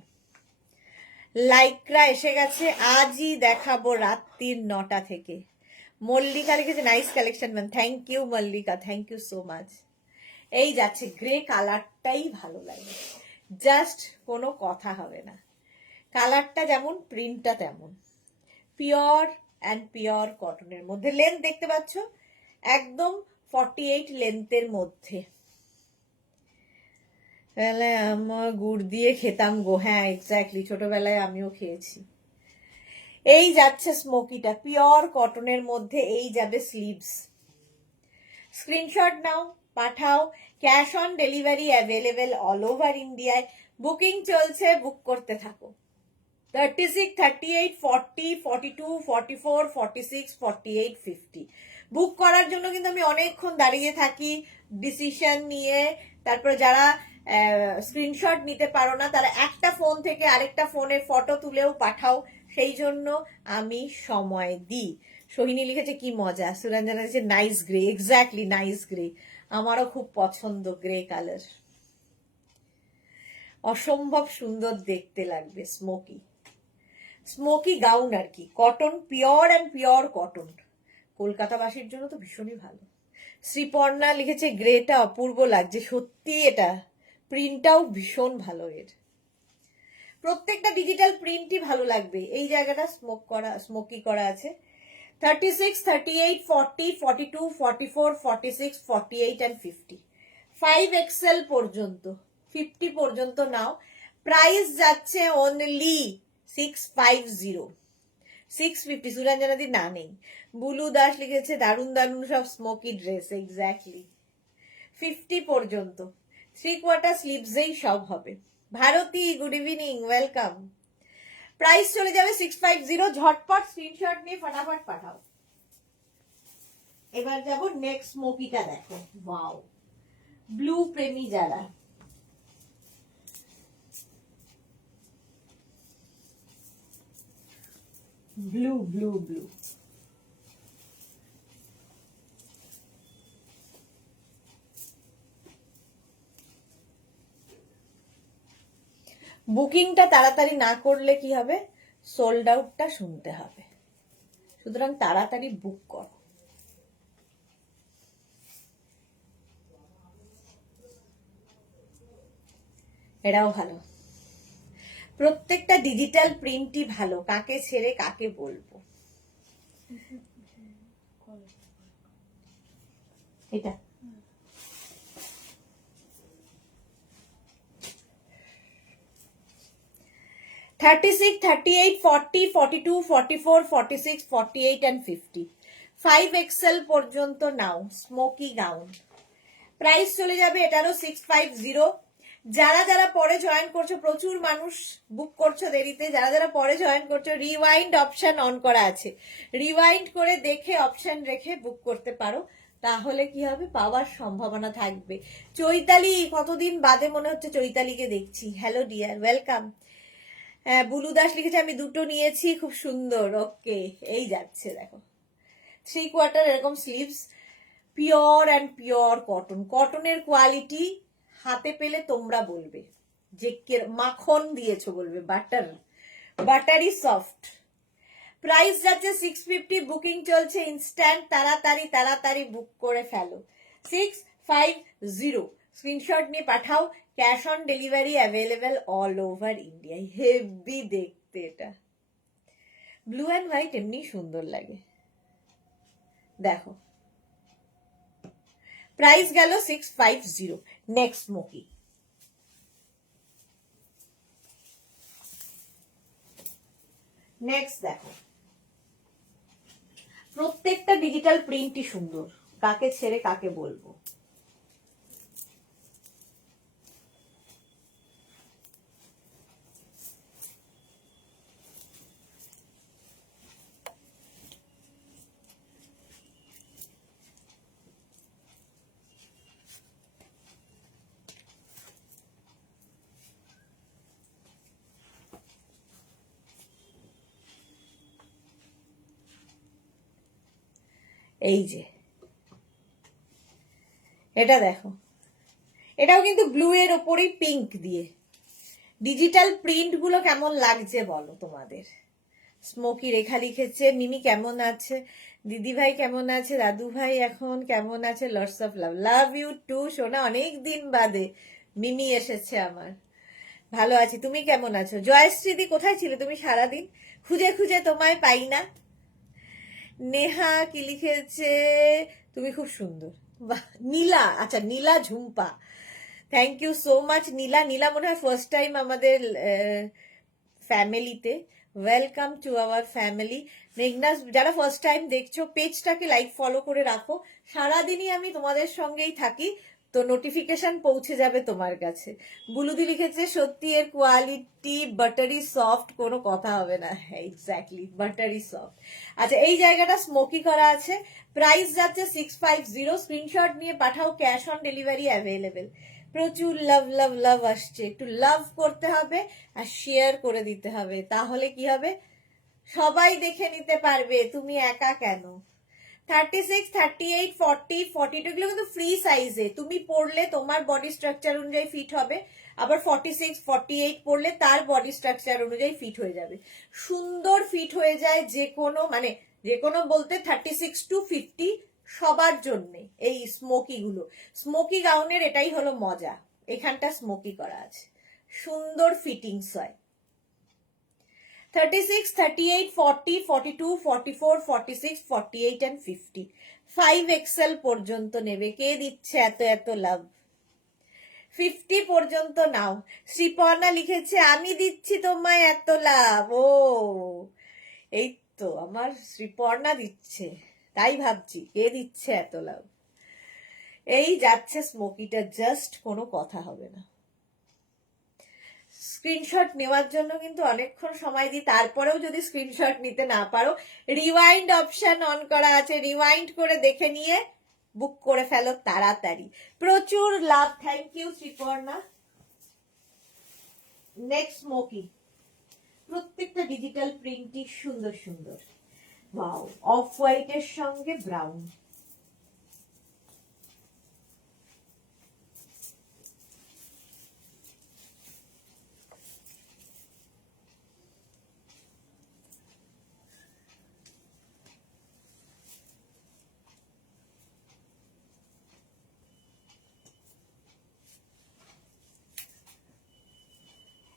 লাইকরা এসে গেছে, আজই দেখাবো রাত্রির 9টা থেকে। মল্লিকা লিখেছে nice collection ma'am. Thank you Mallika, thank you so much. এই যাচ্ছে, গ্রে কালারটাই ভালো লাগে, জাস্ট কোনো কথা হবে না। কালারটা যেমন, প্রিন্টটা তেমন। পিওর অ্যান্ড পিওর কটনের মধ্যে। লেন্থ দেখতে পাচ্ছ, একদম 48 লেন্থের মধ্যে। আমার গুড় দিয়ে খেতাম গো। হ্যাঁ এক্স্যাক্টলি, ছোটবেলায় আমিও খেয়েছি। এই যাচ্ছে স্মোকিটা, পিওর কটনের মধ্যে। এই যাবে স্লিভস। স্ক্রিনশট নাও, পাঠাও। Cash on delivery available all over ইন্ডিয়ায়। বুকিং চলছে, বুক করতে থাকো। 36, 38, 40, 42, 44, 46, 48, 50 বুক করার জন্য কিন্তু আমি অনেকক্ষণ দাঁড়িয়ে থাকি ডিসিশন নিয়ে। তারপরে যারা স্ক্রিনশট নিতে পারো না তারা একটা ফোন থেকে আরেকটা ফোনে ফটো তুলেও পাঠাও, সেই জন্য আমি সময় দিই। সোহিনী লিখেছে কি মজা। সুরঞ্জনা লিখেছে nice grey. Exactly, nice grey. আমারও খুব পছন্দ গ্রে কালার, অসম্ভব সুন্দর দেখতে লাগবে। স্মোকি স্মোকি গাউন আর কি, cotton, pure and pure cotton. কলকাতাবাসীর জন্য তো ভীষণই ভালো। শ্রীপর্ণা লিখেছে গ্রেটা অপূর্ব লাগছে। সত্যি, এটা প্রিন্টটাও ভীষণ ভালো। এর প্রত্যেকটা ডিজিটাল প্রিন্টই ভালো লাগবে। এই জায়গাটা স্মোকি করা আছে। 36, 38, 40, 42, 44, 46, 48 and 50 5XL পর্যন্ত, 50 পর্যন্ত নাও। প্রাইস যাচ্ছে অনলি 650, 650। সুরঞ্জনাদি না নেই। বুলু দাস লিখেছে দারুন দারুন সব স্মোকি ড্রেস। এক্স্যাক্টলি, 50 পর্যন্ত। 3/4 স্লিভসেই সব হবে। Bharati good evening, welcome. Price চলে যাবে 650। ঝটপট স্ক্রিনশট নিয়ে ফটাফট পাঠাও। এবার যাব নেক্সট স্মোকিটা দেখো। ওয়াও, ব্লু প্রেমী যারা, ব্লু ব্লু ব্লু। বুকিংটা তাড়াতাড়ি না করলে কি হবে, সোল্ড আউটটা শুনতে হবে। সুতরাং তাড়াতাড়ি বুক করো। এটাও ভালো, প্রত্যেকটা ডিজিটাল প্রিন্টই ভালো। কাকে ছেড়ে কাকে বলবো। এটা $36, $38, $40, $42, $44, $46, $48 and $50 5XL পর্যন্ত নাও। স্মোকি গাউন প্রাইস চলে যাবে এটারও 650। যারা যারা পরে জয়েন করছো, প্রচুর মানুষ বুক করছো দেরিতে। যারা যারা পরে জয়েন করছো, রিওয়াইন্ড অপশন অন করা আছে, রিওয়াইন্ড করে দেখে অপশন রেখে বুক করতে পারো। তাহলে কি হবে, পাওয়ার সম্ভাবনা থাকবে। চৈতালি, কতদিন বাদে মনে হচ্ছে চৈতালিকে দেখছি। Hello dear, welcome. হ্যাঁ, বুলু দাস লিখেছে আমি দুটো নিয়েছি, খুব সুন্দর। ওকে, এই যাচ্ছে দেখো 3/4 এরকম sleeves, pure and pure cotton. কটনের কোয়ালিটি হাতে পেলে তোমরা বলবে যে মাখন দিয়েছো, বলবে বাটার, বাটারি সফট। প্রাইস যাচ্ছে 650। বুকিং চলছে ইনস্ট্যান্ট। তাড়াতাড়ি তাড়াতাড়ি বুক করে ফেলো। 650 স্ক্রিনশট নিয়ে পাঠাও। Cash on delivery available all over India. Heavy দেখতে এটা। ব্লু অ্যান্ড হোয়াইট এমনি সুন্দর লাগে। দেখো, প্রাইস গেল 650। Next smocky. নেক্সট দেখো, প্রত্যেকটা ডিজিটাল প্রিন্টই সুন্দর। কাকে ছেড়ে কাকে বলবো। এই যে এটা দেখো, এটাও কিন্তু ব্লু এর ওপরেই পিঙ্ক দিয়ে। ডিজিটাল প্রিন্ট গুলো কেমন লাগছে বলো তোমাদের? স্মোকি রেখা লিখেছে, মিমি কেমন আছে, দিদি ভাই কেমন আছে, দাদু ভাই এখন কেমন আছে, lots of love, love you too সোনা, অনেক দিন বাদে মিমি এসেছে আমার। ভালো আছি, তুমি কেমন আছো? জয়শ্রীদি কোথায় ছিলে তুমি সারাদিন? খুঁজে খুঁজে তোমায় পাই না। নেহা কি লিখেছে, তুমি খুব সুন্দর। বাহ, নীলা, আচ্ছা Neela Jhumpa, thank you so much Neela. Neela মনে হয় ফার্স্ট টাইম আমাদের ফ্যামিলিতে। Welcome to our family. মেঘনা, যারা ফার্স্ট টাইম দেখছো পেজটাকে লাইক ফলো করে রাখো, সারাদিনই আমি তোমাদের সঙ্গেই থাকি, তো নোটিফিকেশন পৌঁছে যাবে তোমার কাছে। বুলুদি লিখেছে সত্যি এর কোয়ালিটি বাটারি সফট, কোনো কথা হবে না। Exactly, buttery soft. আচ্ছা, এই জায়গাটা স্মোকি করা আছে, প্রাইস যাচ্ছে 650। স্ক্রিনশট নিয়ে পাঠাও, ক্যাশ অন ডেলিভারি অ্যাভেলেবেল। প্রচুর লাভ লাভ লাভ আসছে, একটু লাভ করতে হবে আর শেয়ার করে দিতে হবে, তাহলে কি হবে, সবাই দেখে নিতে পারবে, তুমি একা কেন। 36, 38, 40, 42 এগুলো কিন্তু ফ্রি সাইজে, তুমি পরলে তোমার বডি স্ট্রাকচার অনুযায়ী ফিট হবে, আবার 46, 48 পরলে তার বডি স্ট্রাকচার অনুযায়ী ফিট হয়ে যাবে, সুন্দর ফিট হয়ে যায়। যে কোনো মানে যে কোনো বলতে 36 to 50 সবার জন্যে এই স্মোকি গুলো। স্মোকি গাউনের এটাই হলো মজা, এখানটা স্মোকি করা আছে, সুন্দর ফিটিংস হয়। 36, 38, 40, 42, 44, 46, 48 and 50, 5XL পর্যন্ত নেবে। কে দিচ্ছে এত এত লাভ? 50 পর্যন্ত নাও। শ্রীপর্ণা লিখেছে আমি দিচ্ছি তোমায় এত লাভ। ও, এই তো আমার শ্রীপর্ণা দিচ্ছে, তাই ভাবছি কে দিচ্ছে এত লাভ। এই যাচ্ছে স্মোকিটা, জাস্ট কোনো কথা হবে না। স্ক্রিনশট নেওয়ার জন্য কিন্তু অনেকক্ষণ সময় দিই, তারপরেও যদি স্ক্রিনশট নিতে না পারো, রিওয়াইন্ড অপশন অন করা আছে, রিওয়াইন্ড করে দেখে নিয়ে বুক করে ফেলো তাড়াতাড়ি। প্রচুর love, thank you Sreeparna. Next smocky, প্রত্যেকটা ডিজিটাল প্রিন্টই সুন্দর সুন্দর। ওয়াও, অফ হোয়াইটের সঙ্গে ব্রাউন,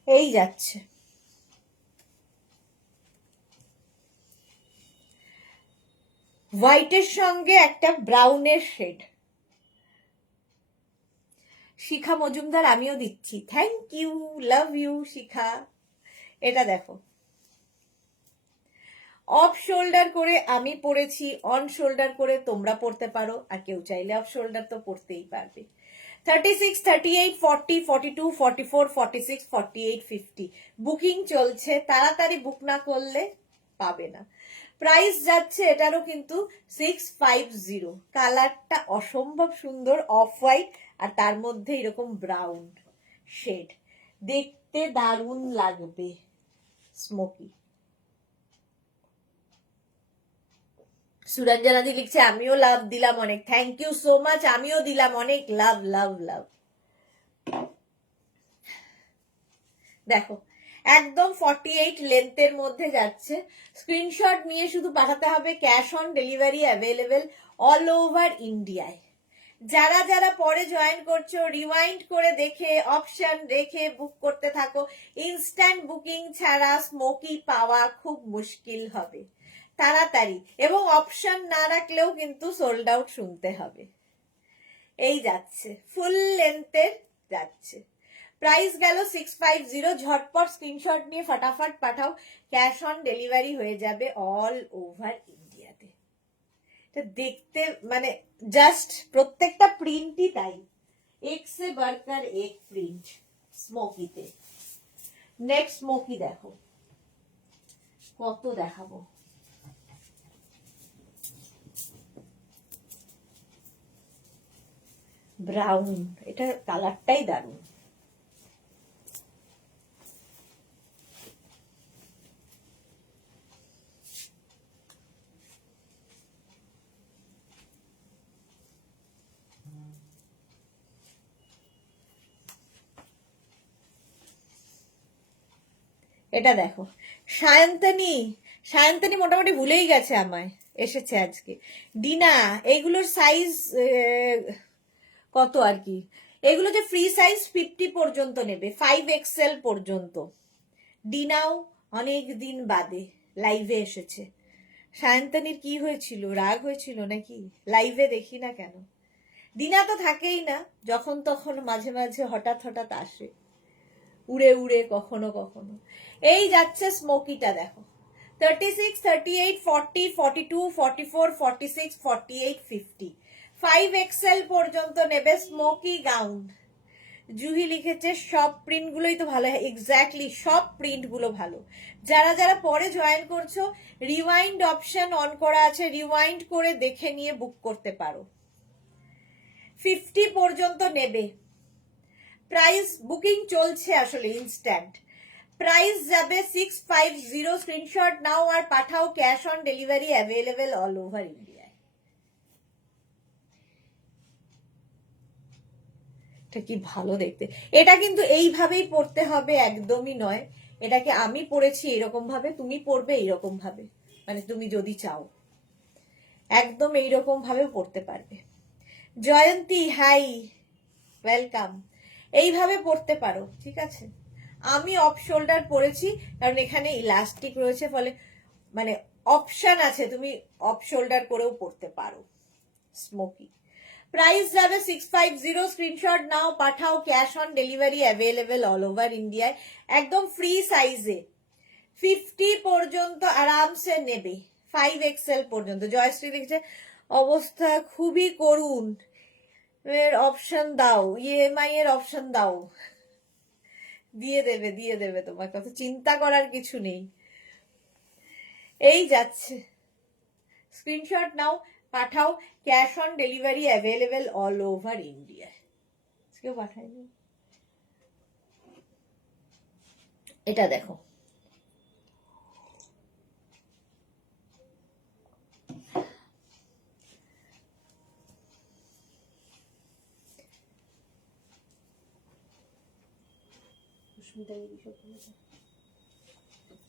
এই যাচ্ছে। হোয়াইটের সঙ্গে একটা ব্রাউনের শেড। শিখা মজুমদার আমিও দিচ্ছি, থ্যাংক ইউ, লাভ ইউ শিখা। এটা দেখো, অফ শোল্ডার করে আমি পরেছি, অন শোল্ডার করে তোমরা পরতে পারো, আর কেউ চাইলে অফ শোল্ডার তো পরতেই পারবে। 36, 38, 40, 42, 44, 46, 48, 50 বুকিং চলছে, তাড়াতাড়ি বুক না করলে পাবে না। প্রাইস যাচ্ছে এটারও কিন্তু 650। কালারটা অসম্ভব সুন্দর, অফ হোয়াইট আর তার মধ্যে এরকম ব্রাউন শেড, দেখতে দারুণ লাগবে স্মোকি। সুরঞ্জনাদি লিখছে আমিও লাভ দিলাম অনেক, থ্যাংক ইউ সো মাচ, আমিও দিলাম অনেক লাভ লাভ লাভ। দেখো একদম 48 লেন্থের মধ্যে যাচ্ছে, স্ক্রিনশট নিয়ে শুধু পাঠাতে হবে, cash on delivery available all over ইন্ডিয়ায়। যারা যারা পরে জয়েন করছো, রিওয়াইন্ড করে দেখে অপশন রেখে বুক করতে থাকো, ইনস্ট্যান্ট বুকিং ছাড়া স্মোকি পাওয়া খুব মুশকিল হবে, তাড়াতাড়ি। এবং অপশন না রাখলেও কিন্তু সোল্ড আউট শুনতে হবে। এই যাচ্ছে ফুল লেন্থের যাচ্ছে, প্রাইস গেল 650। ঝটপট স্ক্রিনশট নিয়ে ফটাফট পাঠাও, ক্যাশ অন ডেলিভারি হয়ে যাবে অল ওভার ইন্ডিয়াতে। এটা দেখতে মানে জাস্ট প্রত্যেকটা প্রিন্টই তাই, এক সে বাড়কর এক প্রিন্ট স্মোকিতে। নেক্সট স্মোকি দেখো, কত দেখাবো। ব্রাউন, এটা কালারটাই দারুণ। এটা দেখো, সায়ন্তনী, সায়ন্তনী মোটামুটি ভুলেই গেছে আমায়, এসেছে আজকে। ডিনা, এইগুলোর সাইজ কত আর কি, এগুলো যে ফ্রি সাইজ 50 পর্যন্ত নেবে, 5XL পর্যন্ত। ডিনাও অনেক দিন বাদে লাইভে এসেছে। সায়ন্তনীর কি হয়েছিল, রাগ হয়েছিল নাকি? লাইভে দেখি না কেন? ডিনা তো থাকেই না, যখন তখন মাঝে মাঝে হঠাৎ হঠাৎ আসে, উড়ে উড়ে কখনো কখনো। এই যাচ্ছে স্মোকিটা দেখো, 36, 38, 40, 42, 44, 46, 48, 50, 5XL পর্যন্ত নেবে স্মোকি গাউন। জুহি লিখেছে সব প্রিন্ট গুলোই তো ভালো, এক্স্যাক্টলি সব প্রিন্ট গুলো ভালো। যারা যারা পরে জয়েন করছো, রিওয়াইন্ড অপশন অন করা আছে, রিওয়াইন্ড করে দেখে নিয়ে বুক করতে পারো। 50 পর্যন্ত নেবে। প্রাইস বুকিং চলছে আসলে ইনস্ট্যান্ট। প্রাইস যাবে 650, স্ক্রিনশট নাও আর পাঠাও, cash on delivery available all over ইন্ডিয়ায়। এটা কি ভালো দেখতে। এটা কিন্তু এইভাবেই পড়তে হবে একদমই নয়, এটাকে আমি পড়েছি এরকম ভাবে, তুমি পড়বে এইরকম ভাবে, মানে তুমি যদি চাও একদম এইরকম ভাবে পড়তে পারবে। জয়ন্তী হাই, ওয়েলকাম। এইভাবে পড়তে পারো, ঠিক আছে। আমি অফ শোল্ডার পরেছি কারণ এখানে ইলাস্টিক রয়েছে, ফলে মানে অপশন আছে, তুমি অফ শোল্ডার করেও পড়তে পারো। স্মোকি প্রাইস যাবে 650, স্ক্রিনশট নাও পাঠাও, cash on delivery available all over ইন্ডিয়ায়, একদম ফ্রি সাইজে। 50 পর্যন্ত আরামসে নেবে, 5XL পর্যন্ত। জয়শ্রী লিখছে অবস্থা খুবই করুণ, এর অপশন দাও, ইএমআই এর অপশন দাও। দিয়ে দেবে দিয়ে দেবে, তোমার কথা চিন্তা করার কিছু নেই। এই যাচ্ছে, স্ক্রিনশট নাও পাঠাও, cash on delivery available all over India. কেউ পাঠায়নি। এটা দেখো,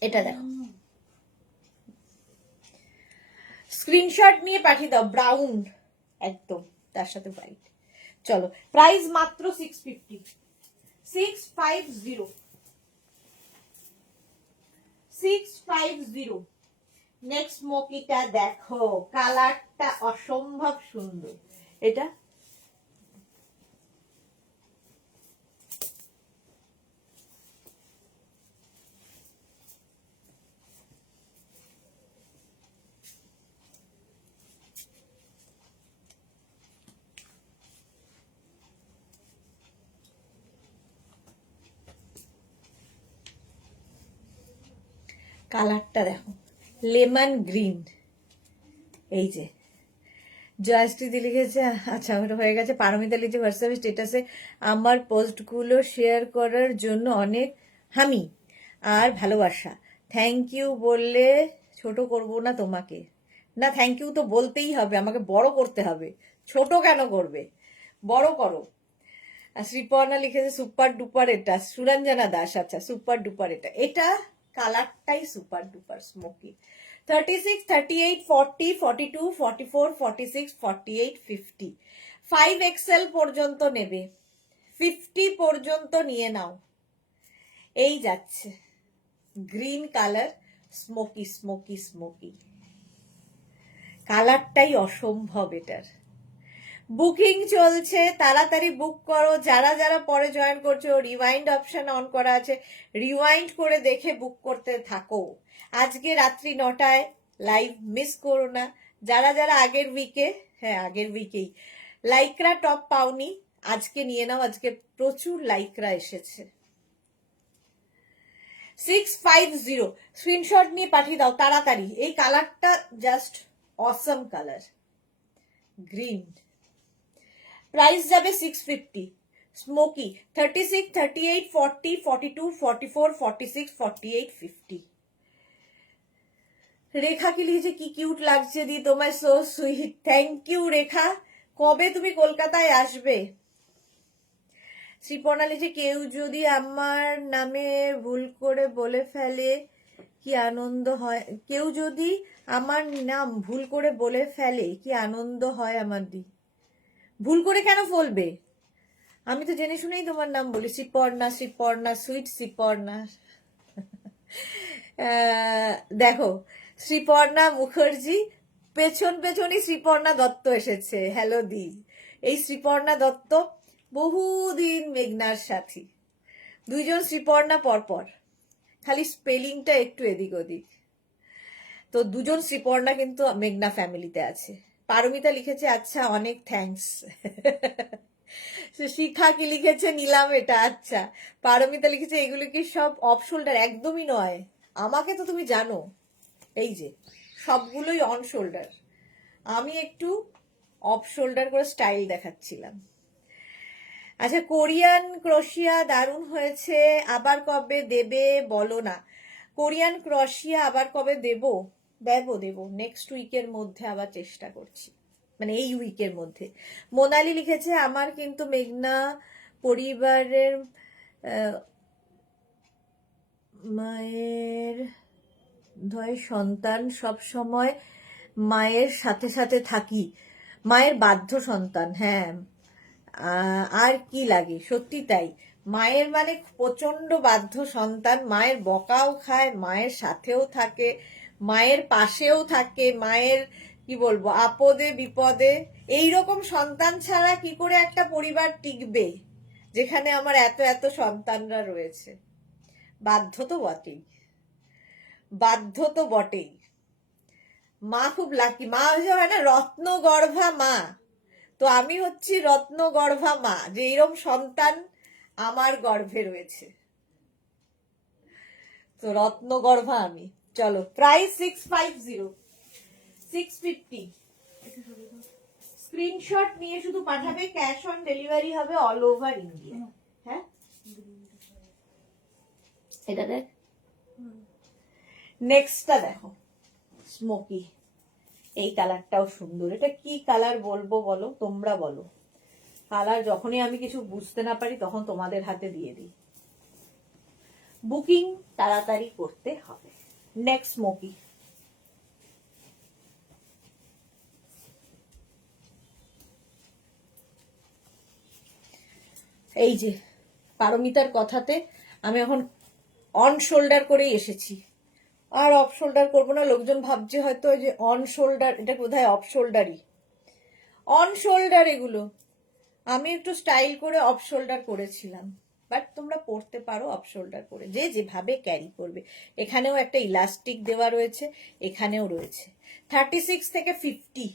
এটা দেখো, স্ক্রিনশট নিয়ে পাঠিয়ে দাও, ব্রাউন একদম, তার সাথে হোয়াইট। চলো, প্রাইস মাত্র 650, 650, 650। নেক্সট স্মোকিটা দেখো, কালারটা অসম্ভব সুন্দর। এটা কালারটা দেখো, লেমন গ্রিন। এই যে জয়শ্রীদি লিখেছে, আচ্ছা ওটা হয়ে গেছে। পারমিতা লিখেছে হোয়াটসঅ্যাপে স্টেটাসে আমার পোস্টগুলো শেয়ার করার জন্য অনেক হামি আর ভালোবাসা, থ্যাংক ইউ বললে ছোট করব না তোমাকে। না, থ্যাংক ইউ তো বলতেই হবে, আমাকে বড় করতে হবে, ছোট কেন করবে, বড় করো। আর শ্রীপর্ণা লিখেছে সুপার ডুপার। এটা সুরঞ্জনা দাস, আচ্ছা সুপার ডুপার। এটা এটা কালারটাই সুপার ডুপার স্মোকি। 36, 38, 40, 42, 44, 46, 48, 50, 5XL পর্যন্ত নেবে, 50 পর্যন্ত নিয়ে নাও। এই যাচ্ছে green colour, smoky smoky smoky, কালারটাই অসম্ভব। এটার বুকিং চলছে, তাড়াতাড়ি বুক করো। যারা যারা পরে জয়েন করছো, রিওয়াইন্ড অপশন অন করা আছে, রিওয়াইন্ড করে দেখে বুক করতে থাকো। আজকে রাত্রি 9টায় লাইভ মিস করো না। যারা যারা আগের উইকে, হ্যাঁ আগের উইকেই লাইকরা টপ পাওনি, আজকে নিয়ে নাও, আজকে প্রচুর লাইকরা এসেছে। 650, স্ক্রিনশট নিয়ে পাঠিয়ে দাও তাড়াতাড়ি। এই কালারটা জাস্ট অসম কালার, গ্রিন। প্রাইস যাবে 650, স্মোকি 36, 38, 40, 42, 44, 46, 48, 50। রেখা কি লিখেছে কি কিউট লাগছে দি তোমায়, সো সুইট, থ্যাংক ইউ রেখা। কবে তুমি কলকাতায় আসবে? শ্রীপর্ণা লিখে কেউ যদি আমার নামে ভুল করে বলে ফেলে কি আনন্দ হয়, কেউ যদি আমার নাম ভুল করে বলে ফেলে কি আনন্দ হয় আমার দি। ভুল করে কেন বলবে? আমি তো জেনে শুনেই তোমার নাম বলি, শ্রীপর্ণা, শ্রীপর্ণা, সুইট শ্রীপর্ণা। দেখো, শ্রীপর্ণা মুখার্জি, পেছন পেছনই শ্রীপর্ণা দত্ত এসেছে। হ্যালো দি। এই শ্রীপর্ণা দত্ত বহুদিন মেঘনার সাথী, দুইজন শ্রীপর্ণা পরপর, খালি স্পেলিংটা একটু এদিক ওদিক। তো দুজন শ্রীপর্ণা কিন্তু মেঘনা ফ্যামিলিতে আছে। পারমিতা লিখেছে আচ্ছা অনেক থ্যাঙ্কস। শিখা কি লিখেছে নিলাম এটা। আচ্ছা, পারমিতা লিখেছে এগুলো কি সব অফ শোল্ডার? একদমই নয়, আমাকে তো তুমি জানো, এই যে সবগুলোই অন শোল্ডার। আমি একটু অফ শোল্ডার করে স্টাইল দেখাচ্ছিলাম। আচ্ছা, কোরিয়ান ক্রোশিয়া দারুণ হয়েছে, আবার কবে দেবে বলো না। কোরিয়ান ক্রোশিয়া আবার কবে দেবো? দেবো নেক্সট উইকের মধ্যে আবার চেষ্টা করছি, মানে এই উইকের মধ্যে। মোনালি লিখেছে আমার কিন্তু মেঘনা পরিবারের মায়ের ধয় সন্তান, সব সময় মায়ের সাথে সাথে থাকি, মায়ের বাধ্য সন্তান। হ্যাঁ, আর কি লাগে, সত্যি তাই। মায়ের মানে প্রচন্ড বাধ্য সন্তান, মায়ের বকাও খায়, মায়ের সাথেও থাকে, মায়ের পাশেও থাকে, মায়ের কি বলবো আপদে বিপদে। এইরকম সন্তান ছাড়া কি করে একটা পরিবার টিকবে যেখানে আমার এত এত সন্তানরা রয়েছে? বাধ্য তো বটেই, বাধ্য তো বটেই। মা খুব লাকি, মা হয় না রত্নগর্ভা মা, তো আমি হচ্ছি রত্নগর্ভা মা, যে এরম সন্তান আমার গর্ভে রয়েছে, তো রত্নগর্ভা আমি। চলো, প্রাইস 650, 650। স্ক্রিনশট নিয়ে শুধু পাঠাবে, ক্যাশ অন ডেলিভারি হবে অল ওভার ইন্ডিয়া। হ্যাঁ, এটা দেখ, নেক্সটটা দেখো, স্মোকি। এই কালারটাও সুন্দর। এটা কি কালার বলবো বলো, তোমরা বলো। কালার যখনই আমি কিছু বুঝতে না পারি তখন তোমাদের হাতে দিয়ে দিই। বুকিং তাড়াতাড়ি করতে হবে। Next smoky. এই যে পারমিতার কথাতে আমি এখন অন শোল্ডার করেই এসেছি, আর অফ শোল্ডার করবো না। লোকজন ভাবছে হয়তো যে অন শোল্ডার, এটা বোধহয় অফ শোল্ডারই। অন শোল্ডার এগুলো আমি একটু স্টাইল করে অফ শোল্ডার করেছিলাম, বাট তোমরা পরতে পারো অফ শোল্ডার করে, যে যেভাবে ক্যারি করবে। এখানেও একটা ইলাস্টিক দেওয়া রয়েছে, এখানেও রয়েছে। 36 থেকে 50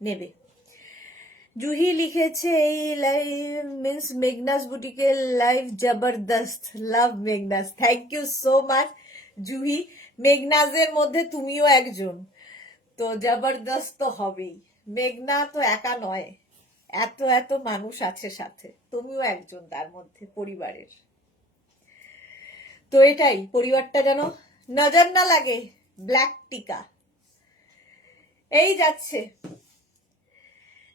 নেবে। জুহি লিখেছে এই লাইভ মিন্স মেঘনাস বুটিকের লাইভ জবরদস্ত, love Meghna's. Thank you so much Juhi. মেঘনাজের মধ্যে তুমিও একজন, তো জবরদস্ত তো হবেই। মেঘনা তো একা নয়, এত এত মানুষ আছে সাথে, তুমিও একজন তার মধ্যে, পরিবারের। তো এটাই, পরিবারটা যেন নজর না লাগে। ব্ল্যাক টিকা এই যাচ্ছে।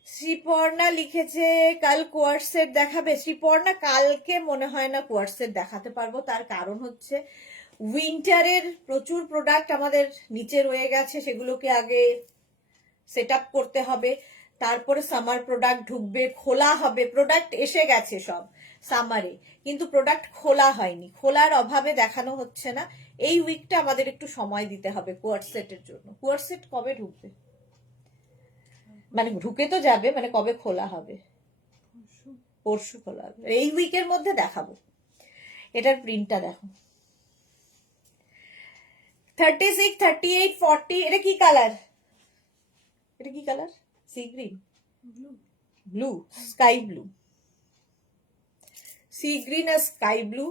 শ্রীপর্ণা লিখেছে কাল কোয়ার্সেট দেখাবে। শ্রীপর্ণা কালকে মনে হয় না কোয়ার্সেট দেখাতে পারবো, তার কারণ হচ্ছে উইন্টারের প্রচুর প্রোডাক্ট আমাদের নিচে রয়ে গেছে, সেগুলোকে আগে সেট আপ করতে হবে, তারপরে সামার প্রোডাক্ট ঢুকবে, খোলা হবে। প্রোডাক্ট এসে গেছে সব সামারে, কিন্তু প্রোডাক্ট খোলা হয়নি, খোলার অভাবে দেখানো হচ্ছে না। এই উইকটা আমাদের একটু সময় দিতে হবে কোয়ার্সেটের জন্য। কোয়ার্সেট কবে ঢুকবে, মানে ঢুকে তো যাবে, মানে কবে খোলা হবে? পরশু খোলা হবে, এই উইকের মধ্যে দেখাবো। এটার প্রিন্টটা দেখো, 36, 38, 40। এটা কি কালার? এটা কি colour? Sea green, blue, sky blue, sea green আর স্কাই ব্লু।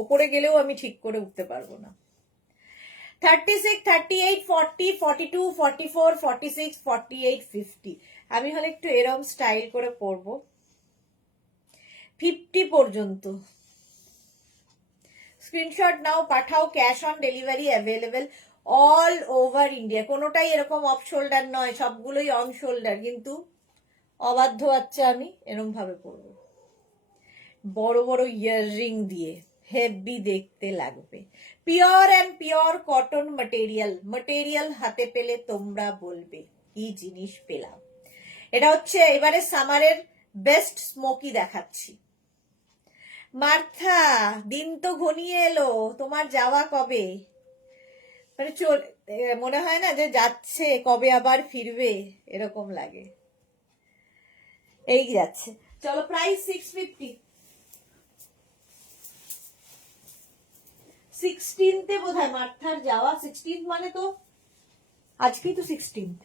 ওপরে গেলেও আমি ঠিক করে উঠতে পারবো না। 36, 38, 40, 42, 44, 46, 48, 50। আমি হলে একটু এরম স্টাইল করে পরবো 50 পর্যন্ত। স্ক্রিনশট নাও, পাঠাও, cash on delivery available all over India. কোনোটাই এরকম অফ শোল্ডার নয়, সবগুলোই অন শোল্ডার, কিন্তু অবাধ্য বাচ্চা আমি এরম ভাবে পরবো। বড় বড় ইয়াররিং দিয়ে হেভি দেখতে লাগবে। পিওর অ্যান্ড পিওর কটন মটেরিয়াল হাতে পেলে তোমরা বলবে কি জিনিস পেলাম। এটা হচ্ছে এবারে সামারের বেস্ট স্মোকি দেখাচ্ছি। মার্থা, দিন তো ঘনিয়ে এলো, তোমার যাওয়া কবে? মানে মনে হয় না যে যাচ্ছে, কবে আবার ফিরবে এরকম লাগে। এই যাচ্ছে, চলো প্রাইস 650। 16th বোধ হয় মার্থার যাওয়া, 16th মানে তো আজকেই তো 16th।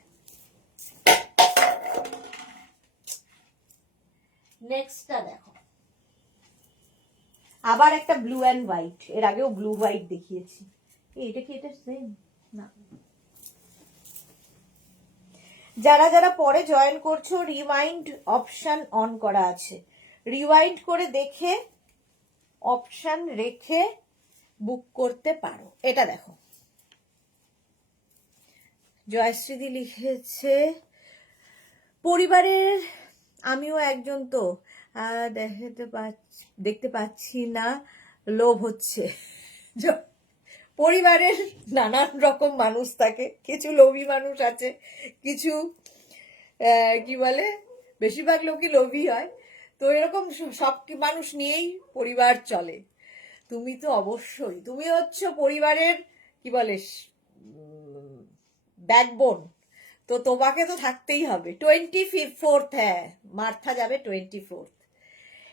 নেক্সটটা দেখো, আবার একটা ব্লু অ্যান্ড হোয়াইট, এর আগেও ব্লু হোয়াইট দেখিয়েছি। এটা কি এটা সেম না? যারা যারা পরে জয়েন করছো, রিওয়াইন্ড অপশন অন করা আছে, রিওয়াইন্ড করে দেখে অপশন রেখে বুক করতে পারো। এটা দেখো, জয়শ্রীদি লিখেছে পরিবারের আমিও একজন, তো দেখতে পাচ্ছি না, লোভ হচ্ছে। পরিবারের নানান রকম মানুষ থাকে, কিছু লোভী মানুষ আছে, কিছু কি বলে বেশিরভাগ লোকই লোভী হয়। তো এরকম সব মানুষ নিয়েই পরিবার চলে। তুমি তো অবশ্যই, তুমি হচ্ছে পরিবারের কি বলে ব্যাকবোন, তো তোমাকে তো থাকতেই হবে। 24th, হ্যাঁ মার্থা যাবে 24th।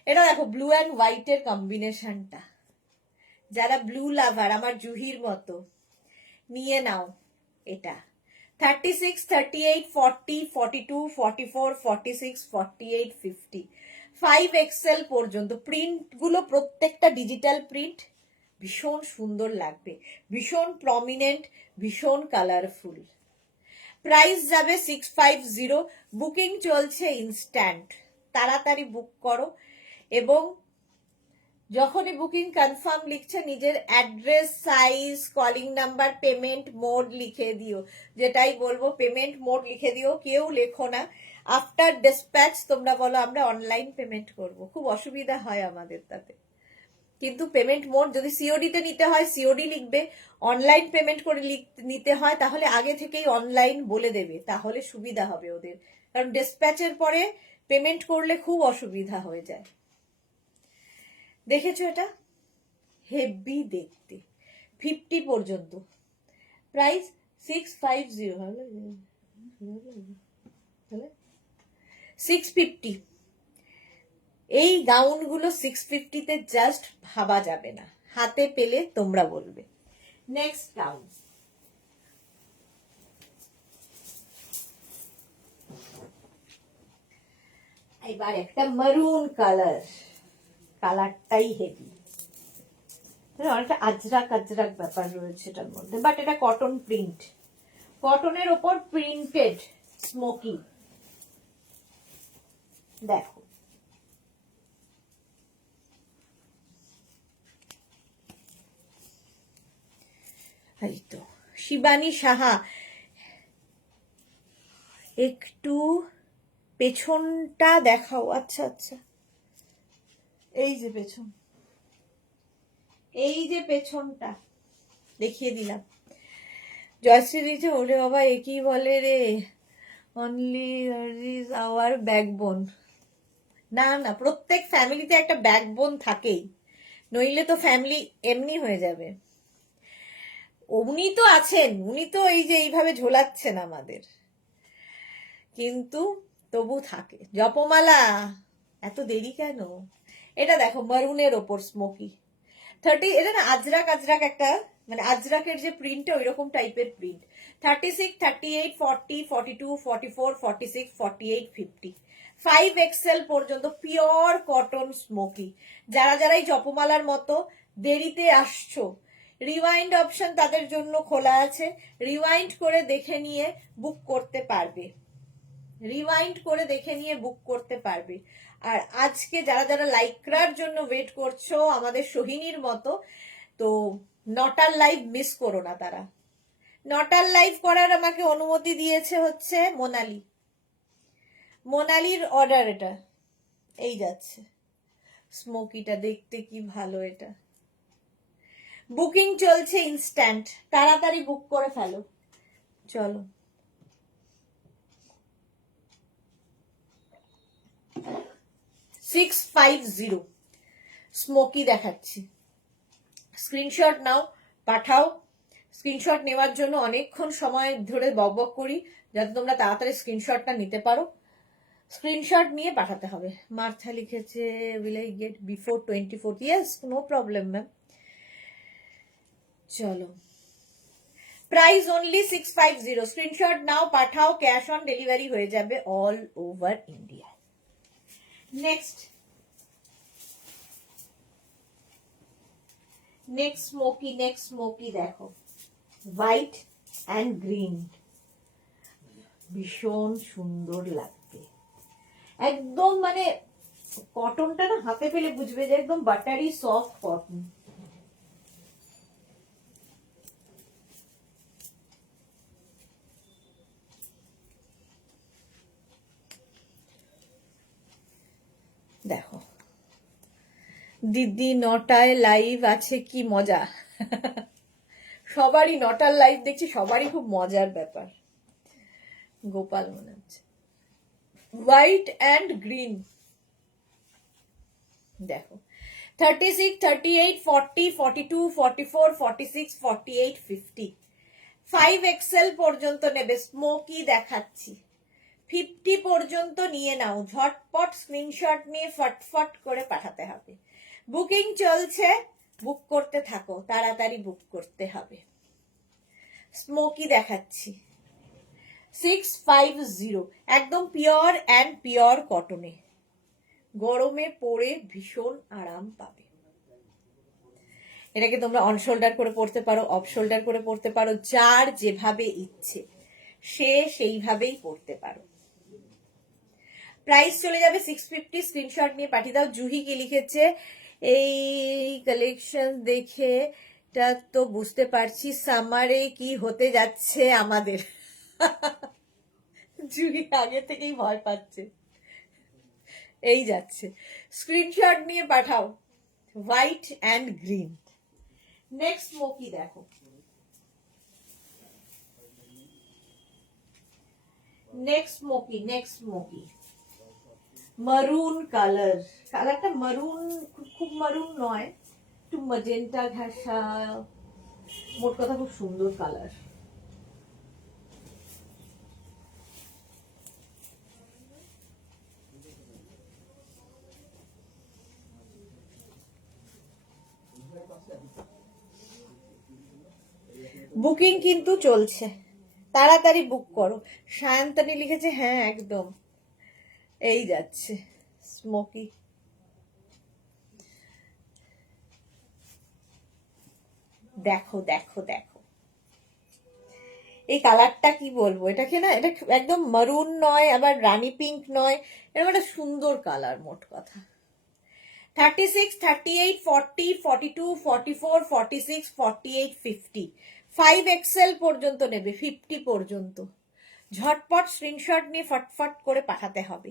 এটা দেখো ব্লু অ্যান্ড হোয়াইটের কম্বিনেশনটা, যারা ব্লু লাভার আমার জুহির মতো নিয়ে নাও। এটা 36, 38, 40, 42, 44, 46, 48, 50, 5XL পর্যন্ত। প্রিন্টগুলো প্রত্যেকটা ডিজিটাল প্রিন্ট, ভীষণ সুন্দর লাগবে, ভীষণ প্রমিনেন্ট, ভীষণ কালারফুল। প্রাইস যাবে 650। বুকিং চলছে ইনস্ট্যান্ট, তাড়াতাড়ি বুক করো। এবং যখনই বুকিং কনফার্ম লিখছে নিজের address, size, calling number, payment mode লিখে দিও। যেটাই বলবো পেমেন্ট মোড লিখে দিও, কেউ লেখো না। আফটার ডিসপ্যাচ তোমরা বলো আমরা অনলাইন পেমেন্ট করব, খুব অসুবিধা হয় আমাদের তাতে। কিন্তু পেমেন্ট মোড যদি সিওডি তে নিতে হয় সিওডি লিখবে, অনলাইন পেমেন্ট করে নিতে হয় তাহলে আগে থেকেই অনলাইন বলে দেবে, তাহলে সুবিধা হবে ওদের। কারণ ডিসপ্যাচের পরে পেমেন্ট করলে খুব অসুবিধা হয়ে যায়। দেখেছো এটা হেভি দেখতে, 50 পর্যন্ত। প্রাইস 650, 650। এই গাউনগুলো 650-তে জাস্ট ভাবা যাবে না, হাতে পেলে তোমরা বলবে। নেক্সট গাউন, এবার একটা মারুন কালার, কালারটাই হেভি, অনেকটা আজরাক আজরাক ব্যাপার রয়েছে এটার মধ্যে, বাট এটা কটন প্রিন্ট, কটনের ওপর প্রিন্টেড স্মোকি। দেখো এই তো শিবানী সাহা, একটু পেছনটা দেখাও। আচ্ছা আচ্ছা, এই যে পেছন, এই যে পেছনটা দেখিয়ে দিলাম। জয়শ্রী দিচ্ছে ওরে বাবা একই বলে রে, অনলি ইজ আওয়ার ব্যাকবোন। না না, প্রত্যেক ফ্যামিলিতে একটা ব্যাকবোন থাকেই, নইলে তো ফ্যামিলি এমনি হয়ে যাবে। উনি তো আছেন, উনি তো এই যে এইভাবে ঝোলাচ্ছেন আমাদের, কিন্তু তবু থাকে। জপমালা, এত দেরি কেন? এটা দেখো মারুনের ওপর স্মোকি 30, এটা না আজরাক আজরাক একটা, মানে আজরাকের যে প্রিন্টটা ওই রকম টাইপের প্রিন্ট। 36, 38, 40, 42, 44, 46, 48, 50, 5XL পর্যন্ত পিওর কটন স্মোকি। যারা যারাই জপমালার মতো দেরিতে আসছো, রিওয়াইন্ড অপশন তাদের জন্য খোলা আছে, রিওয়াইন্ড করে দেখে নিয়ে বুক করতে পারবে, রিওয়াইন্ড করে দেখে নিয়ে বুক করতে পারবে। আর আজকে যারা যারা লাইক্রার জন্য ওয়েট করছো আমাদের সোহিনীর মতো, তো নটার লাইভ মিস করো না। তারা নটার লাইভ করার আমাকে অনুমতি দিয়েছে হচ্ছে মোনালি, মোনালির অর্ডার এটা, এই যাচ্ছে স্মোকিটা দেখতে কি ভালো, এটা বুকিং চলছে ইনস্ট্যান্ট, তাড়াতাড়ি বুক করে ফেলো। চলো 650 স্মোকি দেখাচ্ছি। স্ক্রিনশট নাও, পাঠাও। স্ক্রিনশট নেওয়ার জন্য অনেকক্ষণ সময় ধরে বকবক করি, যাতে তোমরা তাড়াতাড়ি স্ক্রিনশটটা নিতে পারো। স্ক্রিনশট নিয়ে পাঠাতে হবে। মার্থা লিখেছে will I get before 24? Yes, no problem ma'am. চলো, প্রাইস অনলি 650। স্ক্রিনশট নাও, পাঠাও, ক্যাশ অন ডেলিভারি হয়ে যাবে all over India. Next smocky দেখো, হোয়াইট অ্যান্ড গ্রিন, ভীষণ সুন্দর লাগবে। একদম মানে কটনটা না হাতে পেলে বুঝবে যে একদম বাটারি সফট কটন। দেখো, দিদি 9টায় লাইভ আছে, কি মজা। সবারই 9টার লাইভ দেখছি, সবারই খুব মজার ব্যাপার। গোপাল মনে হচ্ছে। হোয়াইট অ্যান্ড গ্রিন দেখো, 36, 38, 40, 42, 44, 46, 48, 50, 5XL পর্যন্ত নেবে। স্মোকি দেখাচ্ছি, 50 পর্যন্ত নিয়ে নাও। ঝটপট স্ক্রিনশট নিয়ে ফটফট করে পাঠাতে হবে। বুকিং চলছে, বুক করতে থাকো, তাড়াতাড়ি বুক করতে হবে। স্মোকি দেখাচ্ছি 650, একদম পিওর অ্যান্ড পিওর কটনে, গরমে পরে ভীষণ আরাম পাবে। এটাকে তোমরা অন শোল্ডার করে পড়তে পারো, অফ শোল্ডার করে পড়তে পারো, যার যেভাবে ইচ্ছে সে সেইভাবেই পড়তে পারো। প্রাইস চলে যাবে 650। স্ক্রিনশট নিয়ে পাঠিয়ে দাও। জুহি কি লিখেছে, এই কালেকশন দেখে তা তো বুঝতে পারছি সামারে কি হতে যাচ্ছে আমাদের। জুহি আগে থেকেই ভয় পাচ্ছে, এই যাচ্ছে। স্ক্রিনশট নিয়ে পাঠাও, white and green. Next smocky দেখো, নেক্সট স্মোকি মারুন কালার। কালারটা মারুন, খুব মারুন নয়, একটু ম্যাজেন্টা ঘাসা, মোট কথা খুব সুন্দর কালার। বুকিং কিন্তু চলছে, তাড়াতাড়ি বুক করো। সায়ন্তনী লিখেছে হ্যাঁ একদম, এই যাচ্ছে স্মোকি। দেখো দেখো দেখো, এই কালারটা কি বলবো, এটাকে না, এটা একদম মারুন নয়, আবার রানী পিঙ্ক নয়, এরকম একটা সুন্দর কালার। মোট কথা 36, 38, 40, 42, 44, 46, 48, 50, 5XL পর্যন্ত নেবে, 50 পর্যন্ত। ঝটপট স্ক্রিনশট নিয়ে ফটফট করে পাঠাতে হবে।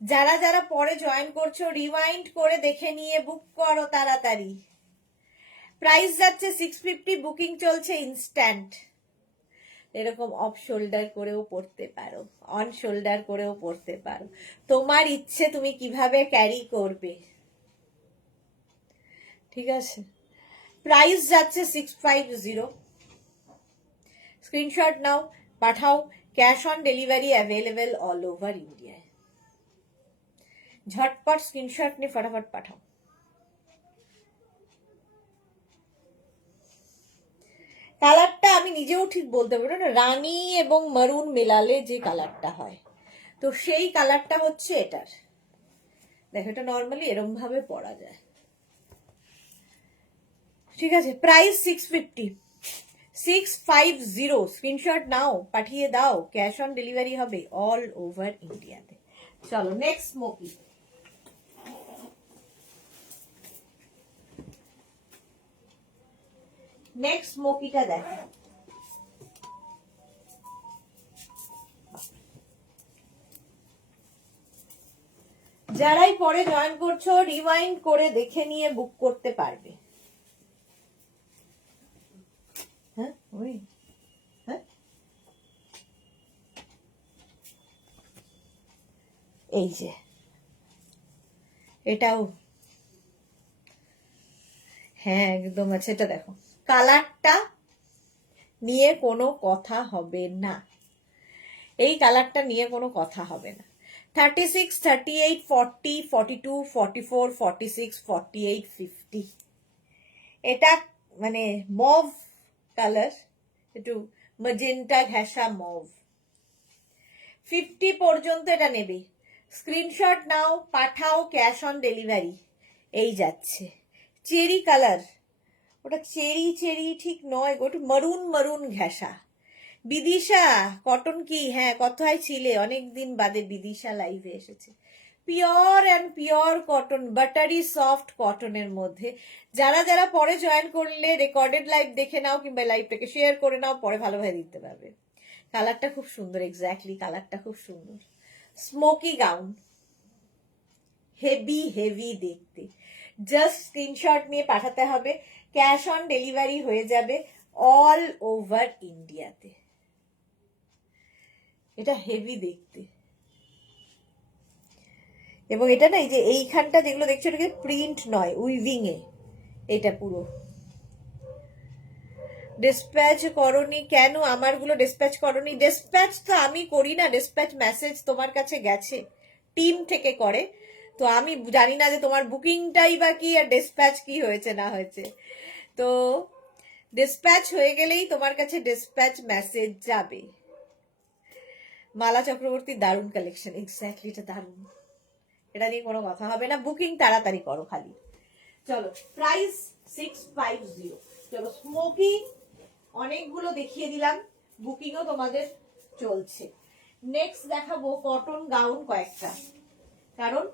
যারা যারা পরে জয়েন করছো রিওয়াইন্ড করে দেখে নিয়ে বুক করো তাড়াতাড়ি। প্রাইস যাচ্ছে 650, বুকিং চলছে ইনস্ট্যান্ট। এরকম অফ শোল্ডার করেও পড়তে পারো, অন শোল্ডার করেও পড়তে পারো, তোমার ইচ্ছে তুমি কিভাবে ক্যারি করবে। ঠিক আছে, প্রাইস যাচ্ছে 650। স্ক্রিনশট নাও, পাঠাও, cash on delivery available all over ইন্ডিয়ায়। ঝটপট স্ক্রিনশট নিয়ে ফটাফট পাঠাও। কালারটা আমি নিজেও ঠিক বলতে পারবো না, রানী এবং মারুন মেলালে যে কালারটা হয়, তো সেই কালারটা হচ্ছে এটার। দেখো, এটা নর্মালি এরম ভাবে পরা যায়। ঠিক আছে, প্রাইস 650, 650। স্ক্রিনশট নাও, পাঠিয়ে দাও, ক্যাশ অন ডেলিভারি হবে অল ওভার ইন্ডিয়াতে। চলো নেক্সট স্মোকি। নেক্সট স্মোকিটা দেখো, যারাই পরে জয়েন করছো রিওয়াইন্ড করে দেখে নিয়ে বুক করতে পারবে। হ্যাঁ ওই হ্যাঁ এই যে এটাও হ্যাঁ একদম আছে। এটা দেখো কালারটা নিয়ে কোনো কথা হবে না, এই কালারটা নিয়ে কোনো কথা হবে না। 36, 38, 40, 42, 44, 46, 48, 50 এটা মানে মভ কালার, একটু ম্যাজেন্টা ঘেঁষা মভ। 50 পর্যন্ত এটা নেবে। স্ক্রিনশট নাও, পাঠাও, ক্যাশ অন ডেলিভারি। এই যাচ্ছে চেরি কালার, ওটা চেরি চেরি ঠিক নয় গো, একটু মারুন মারুন ঘেঁষা। বিদিশা কটন কি, হ্যাঁ কথায় ছিলে, অনেকদিন বাদে বিদিশা লাইভে এসেছে। Pure and pure cotton, buttery soft কটনের মধ্যে। যারা যারা পরে জয়েন করলে রেকর্ডেড লাইভ দেখে নাও কিংবা লাইভটাকে শেয়ার করে নাও, পরে ভালোভাবে দিতে পারবে। কালারটা খুব সুন্দর, এক্স্যাক্টলি কালারটা খুব সুন্দর। স্মোকি গাউন, হেভি হেভি দেখতে। জাস্ট স্ক্রিনশট নিয়ে পাঠাতে হবে, ক্যাশ অন ডেলিভারি হয়ে যাবে অল ওভার ইন্ডিয়াতে। এটা হেভি দেখতে, এবং এটা না এই যে এইখানটা যেগুলো দেখছো এটাকে প্রিন্ট নয়, উইভিং এ এটা পুরো। ডিসপ্যাচ করনি কেন? আমারগুলো ডিসপ্যাচ করনি? ডিসপ্যাচ তো আমি করি না, ডিসপ্যাচ মেসেজ তোমার কাছে গেছে, টিম থেকে করে, তো আমি জানি না যে তোমার বুকিংটাই বা কি আর ডিসপ্যাচ কি হয়েছে না হয়েছে। তো ডিসপ্যাচ হয়ে গেলেই তোমার কাছে ডিসপ্যাচ মেসেজ যাবে। মালা চক্রবর্তী দারুণ কালেকশন, এক্স্যাক্টলি এটা দারুণ, এটা নিয়ে কোনো কথা হবে না, বুকিং তাড়াতাড়ি করো খালি। চলো প্রাইস 650। চলো স্মোকি অনেকগুলো দেখিয়ে দিলাম, বুকিংও তোমাদের চলছে। নেক্সট দেখাবো কটন গাউন কয়েকটা, কারণ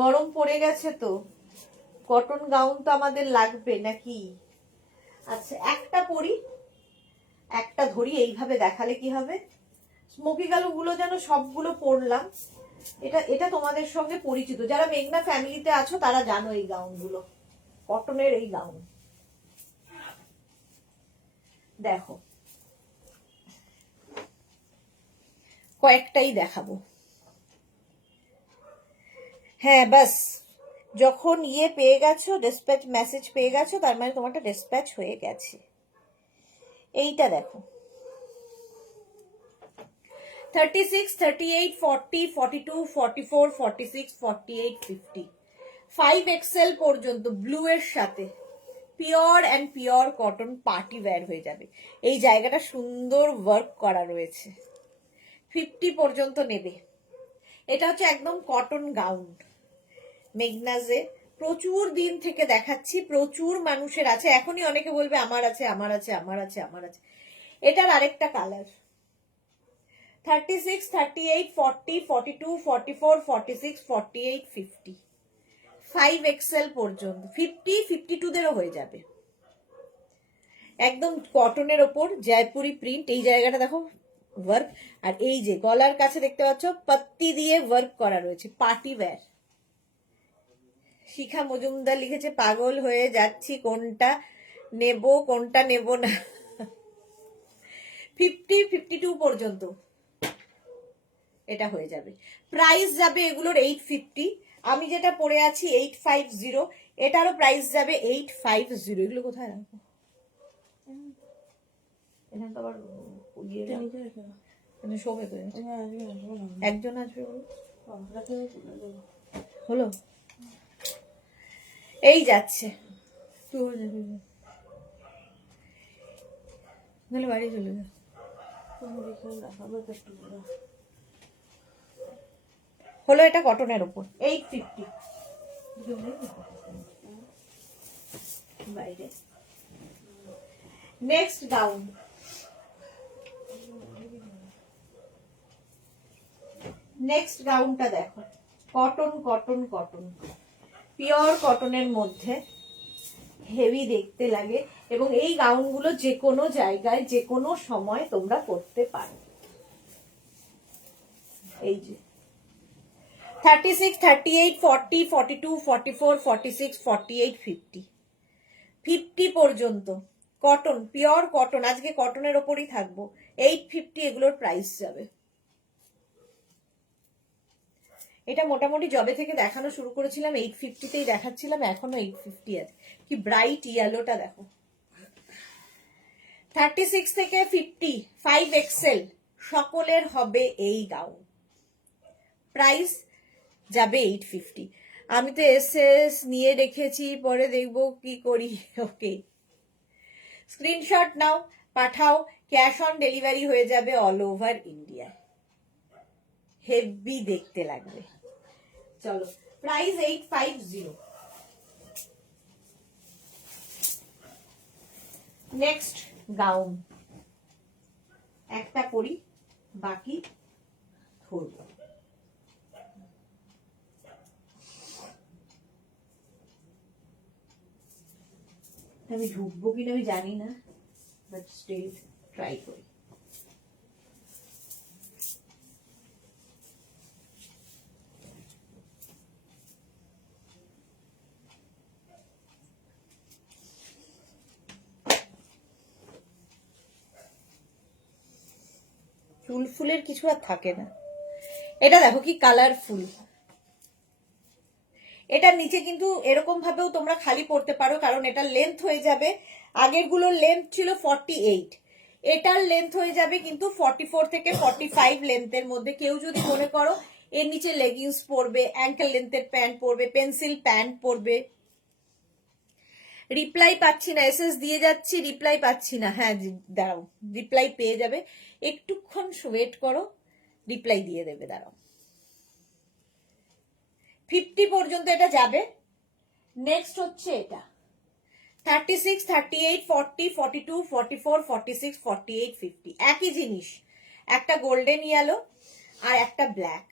গরম পড়ে গেছে তো কটন গাউন তো আমাদের লাগবে নাকি। আচ্ছা একটা পরি, একটা ধরি, এইভাবে দেখালে কি হবে, স্মোকি গাউনগুলো যেন সবগুলো পরলাম। এটা এটা তোমাদের সঙ্গে পরিচিত, যারা মেঘনা ফ্যামিলিতে আছো তারা জানো এই গাউনগুলো, কটনের এই গাউন। দেখো কয়েকটাই দেখাবো। হ্যাঁ বাস, যখন ইয়ে পেয়ে গেছো, ডিসপ্যাচ মেসেজ পেয়ে গেছো, তার মানে তোমারটা ডিসপ্যাচ হয়ে গেছে। এইটা দেখো 36, 38, 40, 42, 44, 46, 48, 50 5XL পর্যন্ত ব্লু এর সাথে pure and pure cotton party wear হয়ে যাবে। এই জায়গাটা সুন্দর ওয়ার্ক করা রয়েছে। 50 পর্যন্ত নেবে। এটা হচ্ছে একদম কটন গাউন, মেগনাজে প্রচুর দিন থেকে দেখাচ্ছি, প্রচুর মানুষের আছে। এখনই অনেকে বলবে আমার আছে আমার আছে আমার আছে আমার আছে। এটার আরেকটা কালার 36, 38, 40, 42, 44, 46, 48, 50 5XL পর্যন্ত। 50, 52 দেরও হয়ে যাবে। একদম কটনের ওপর জয়পুরি প্রিন্ট, এই জায়গাটা দেখো ওয়ার্ক, আর এই যে গলার কাছে দেখতে পাচ্ছ পাত্তি দিয়ে ওয়ার্ক করা রয়েছে, পার্টি ওয়্যার। শিখা মজুমদার লিখেছে পাগল হয়ে যাচ্ছি, কোনটা নেব কোনটা নেব না। 50, 52 পর্যন্ত এটা হয়ে যাবে। প্রাইস যাবে এগুলোর 850। আমি যেটা পরে আছি 850, এটারও প্রাইস যাবে 850। এগুলো কোথায় রাখবো? এখানে তো আবার শোবে তো, একজন আসবে হলো, এই যাচ্ছে বাড়ি চলে যাও। হলো এটা কটনের উপর 850 বাইরে। নেক্সট গাউন, নেক্সট গাউনটা দেখো কটন কটন কটন, পিওর কটনের মধ্যে হেভি দেখতে লাগে, এবং এই গাউনগুলো যে কোনো জায়গায় যে কোনো সময় তোমরা পরতে পারো। এই যে 36, 38, 40, 42, 44, 46, 48, 50, 50 পর্যন্ত কটন, পিওর কটন, আজকে কটনের ওপরই থাকবো। 850 এগুলোর প্রাইস যাবে। এটা মোটামুটি জবে থেকে দেখানো শুরু করেছিলাম 850তেই দেখাচ্ছিলাম, এখনো 850 আছে। কি ব্রাইট ইয়েলোটা দেখো। 36 থেকে 50 5XL সকলের হবে এই গাউন, প্রাইস যাবে 850। আমি তো এসএস নিয়ে রেখেছি, পরে দেখবো কি করি। ওকে, স্ক্রিনশট নাও, পাঠাও, ক্যাশ অন ডেলিভারি হয়ে যাবে অল ওভার ইন্ডিয়া। হেভি দেখতে লাগবে। চলো, প্রাইস 850। নেক্সট গাউন একটা করি, বাকি ধরবো। আমি ঢুকবো কিনা আমি জানি না, বাট স্টিল ট্রাই করি। চুল ফুলের কিছু আর থাকে না। এটা দেখো কি কালারফুল। এটার নিচে কিন্তু এরকম ভাবেও তোমরা খালি পরতে পারো, কারণ এটা লেন্থ হয়ে যাবে। আগের গুলোর লেন্থ ছিল 48, এটার লেন্থ হয়ে যাবে কিন্তু 44 থেকে 45 লেন্থের মধ্যে। কেউ যদি মনে করো এর নিচে লেগিংস পরবে, অ্যাঙ্কেল লেন্থের প্যান্ট পরবে, পেন্সিল প্যান্ট পরবে। রিপ্লাই পাচ্ছি না, এসএস দিয়ে যাচ্ছি, রিপ্লাই পাচ্ছি না। হ্যাঁ দাঁড়াও, রিপ্লাই পেয়ে যাবে, একটুক্ষণ ওয়েট করো, রিপ্লাই দিয়ে দেবে। দাঁড়াও, 50 পর্যন্ত এটা যাবে। নেক্সট হচ্ছে এটা 36, 38, 40, 42, 44, 46, 48, 50, একই জিনিস, একটা গোল্ডেন ইয়েলো আর একটা ব্ল্যাক।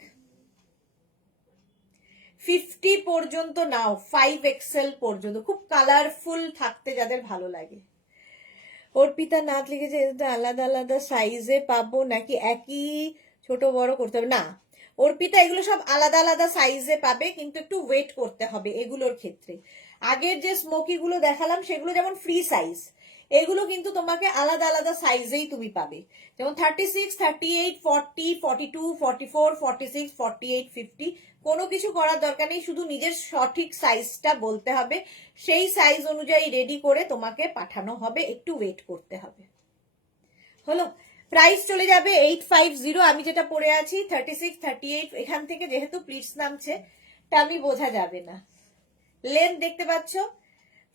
50 পর্যন্ত নাও, 5XL পর্যন্ত, খুব কালারফুল থাকতে যাদের ভালো লাগে। অর্পিতা নাথ লিখেছে আলাদা আলাদা সাইজে পাবো নাকি একই ছোট বড় করতে হবে? না অর্পিতা, এগুলো সব আলাদা আলাদা সাইজে পাবে, কিন্তু একটু ওয়েট করতে হবে এগুলোর ক্ষেত্রে। আগের যে স্মোকি গুলো দেখালাম সেগুলো যেমন ফ্রি সাইজ, এগুলো কিন্তু তোমাকে আলাদা আলাদা সাইজেই তুমি পাবে। যেমন 36, 38, 40, 42, 44, 46, 48, 50, কোনো কিছু করার দরকার নেই, শুধু নিজের সঠিক সাইজটা বলতে হবে, সেই সাইজ অনুযায়ী রেডি করে তোমাকে পাঠানো হবে, একটু ওয়েট করতে হবে। হলো, প্রাইস চলে যাবে 850। আমি যেটা পরে আছি 36, 38, এখান থেকে যেহেতু প্লিটস নামছে তা আমি বোঝা যাবে না। লেন্থ দেখতে পাচ্ছ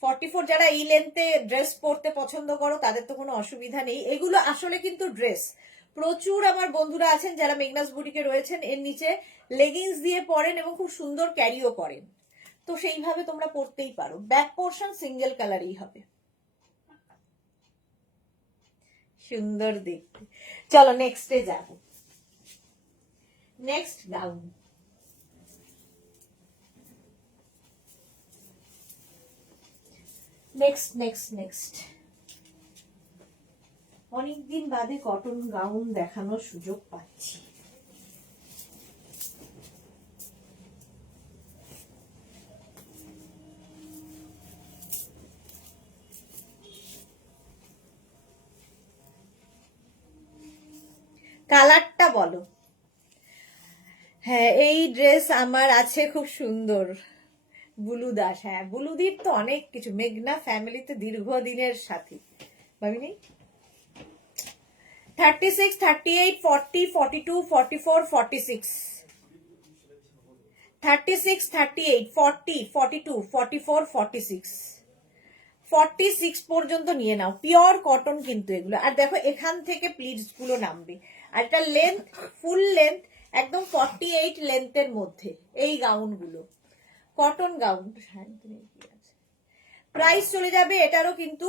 44, যারা এই লেন্থে ড্রেস পরতে পছন্দ করো তাদের তো কোনো অসুবিধা নেই। এগুলো আসলে কিন্তু ড্রেস, প্রচুর আমার বন্ধুরা আছেন যারা মেগনাস বুটিকে রয়েছেন, এর নিচে লেগিংস দিয়ে পরেন এবং খুব সুন্দর ক্যারিও করেন, তো সেইভাবে তোমরা পরতেই পারো। ব্যাক পোর্শন সিঙ্গেল কালারই হবে, সুন্দর দেখতে। চলো নেক্সটে যাব। নেক্সট গাউন, নেক্সট অনেকদিন বাদে কটন গাউন দেখানোর সুযোগ পাচ্ছি। কালারটা বলো। হ্যাঁ এই ড্রেস আমার আছে, খুব সুন্দর। বুলু দাস, হ্যাঁ বুলুদির তো অনেক কিছু, মেঘনা ফ্যামিলিতে দীর্ঘদিনের সাথী। ভাবিনি 36, 38, 40, 42, 44, 46, 36, 38, 40, 42, 44, 46, 46 পর্যন্ত নিয়ে নাও। পিওর কটন কিন্তু এগুলো। আর দেখো এখান থেকে প্লিটস গুলো নামবে, আর এটা লেন্থ ফুল লেন্থ একদম 48 লেন্থের মধ্যে এই গাউন গুলো, কটন গাউন। প্রাইস চলে যাবে এটারও কিন্তু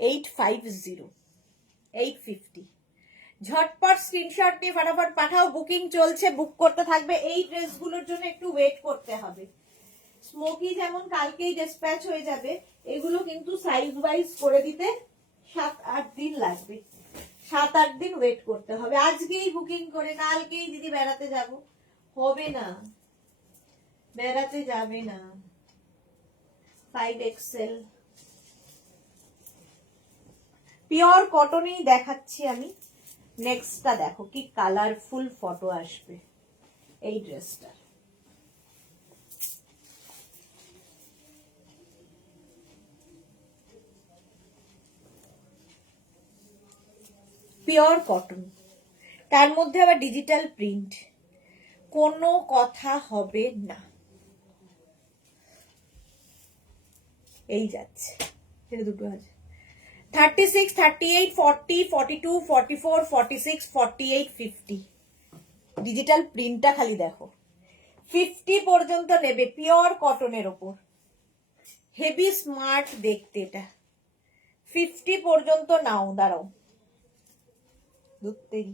850, 850। ঝটপট স্ক্রিনশট নিয়ে ফটাফট পাঠাও, বুকিং চলছে, বুক করতে থাকবে। এই ড্রেসগুলোর জন্য একটু ওয়েট করতে হবে। স্মোকি যেমন কালকেই ডিসপ্যাচ হয়ে যাবে, এগুলো কিন্তু সাইজ ওয়াইজ করে দিতে 7-8 দিন লাগবে। 7-8 দিন ওয়েট করতে হবে। আজকেই বুকিং করে কালকেই দিদি বেড়াতে যাব, হবে না, বেড়াতে যাবে না। 5XL পিওর কটনই দেখাচ্ছি আমি। নেক্সটটা দেখো কি কালারফুল ফটো আসবে এই ড্রেসটা। পিওর কটন, তার মধ্যে আবার ডিজিটাল প্রিন্ট, কোনো কথা হবে না। এই যাচ্ছে, এটা দুটো আছে 36, 38, 40, 42, 44, 46, 48, 50। ডিজিটাল প্রিন্টটা খালি দেখো। 50 পর্যন্ত নেবে, পিওর কটনের ওপর, হেভি স্মার্ট দেখতে এটা। 50 পর্যন্ত নাও, দাঁড়াও ধরতেই।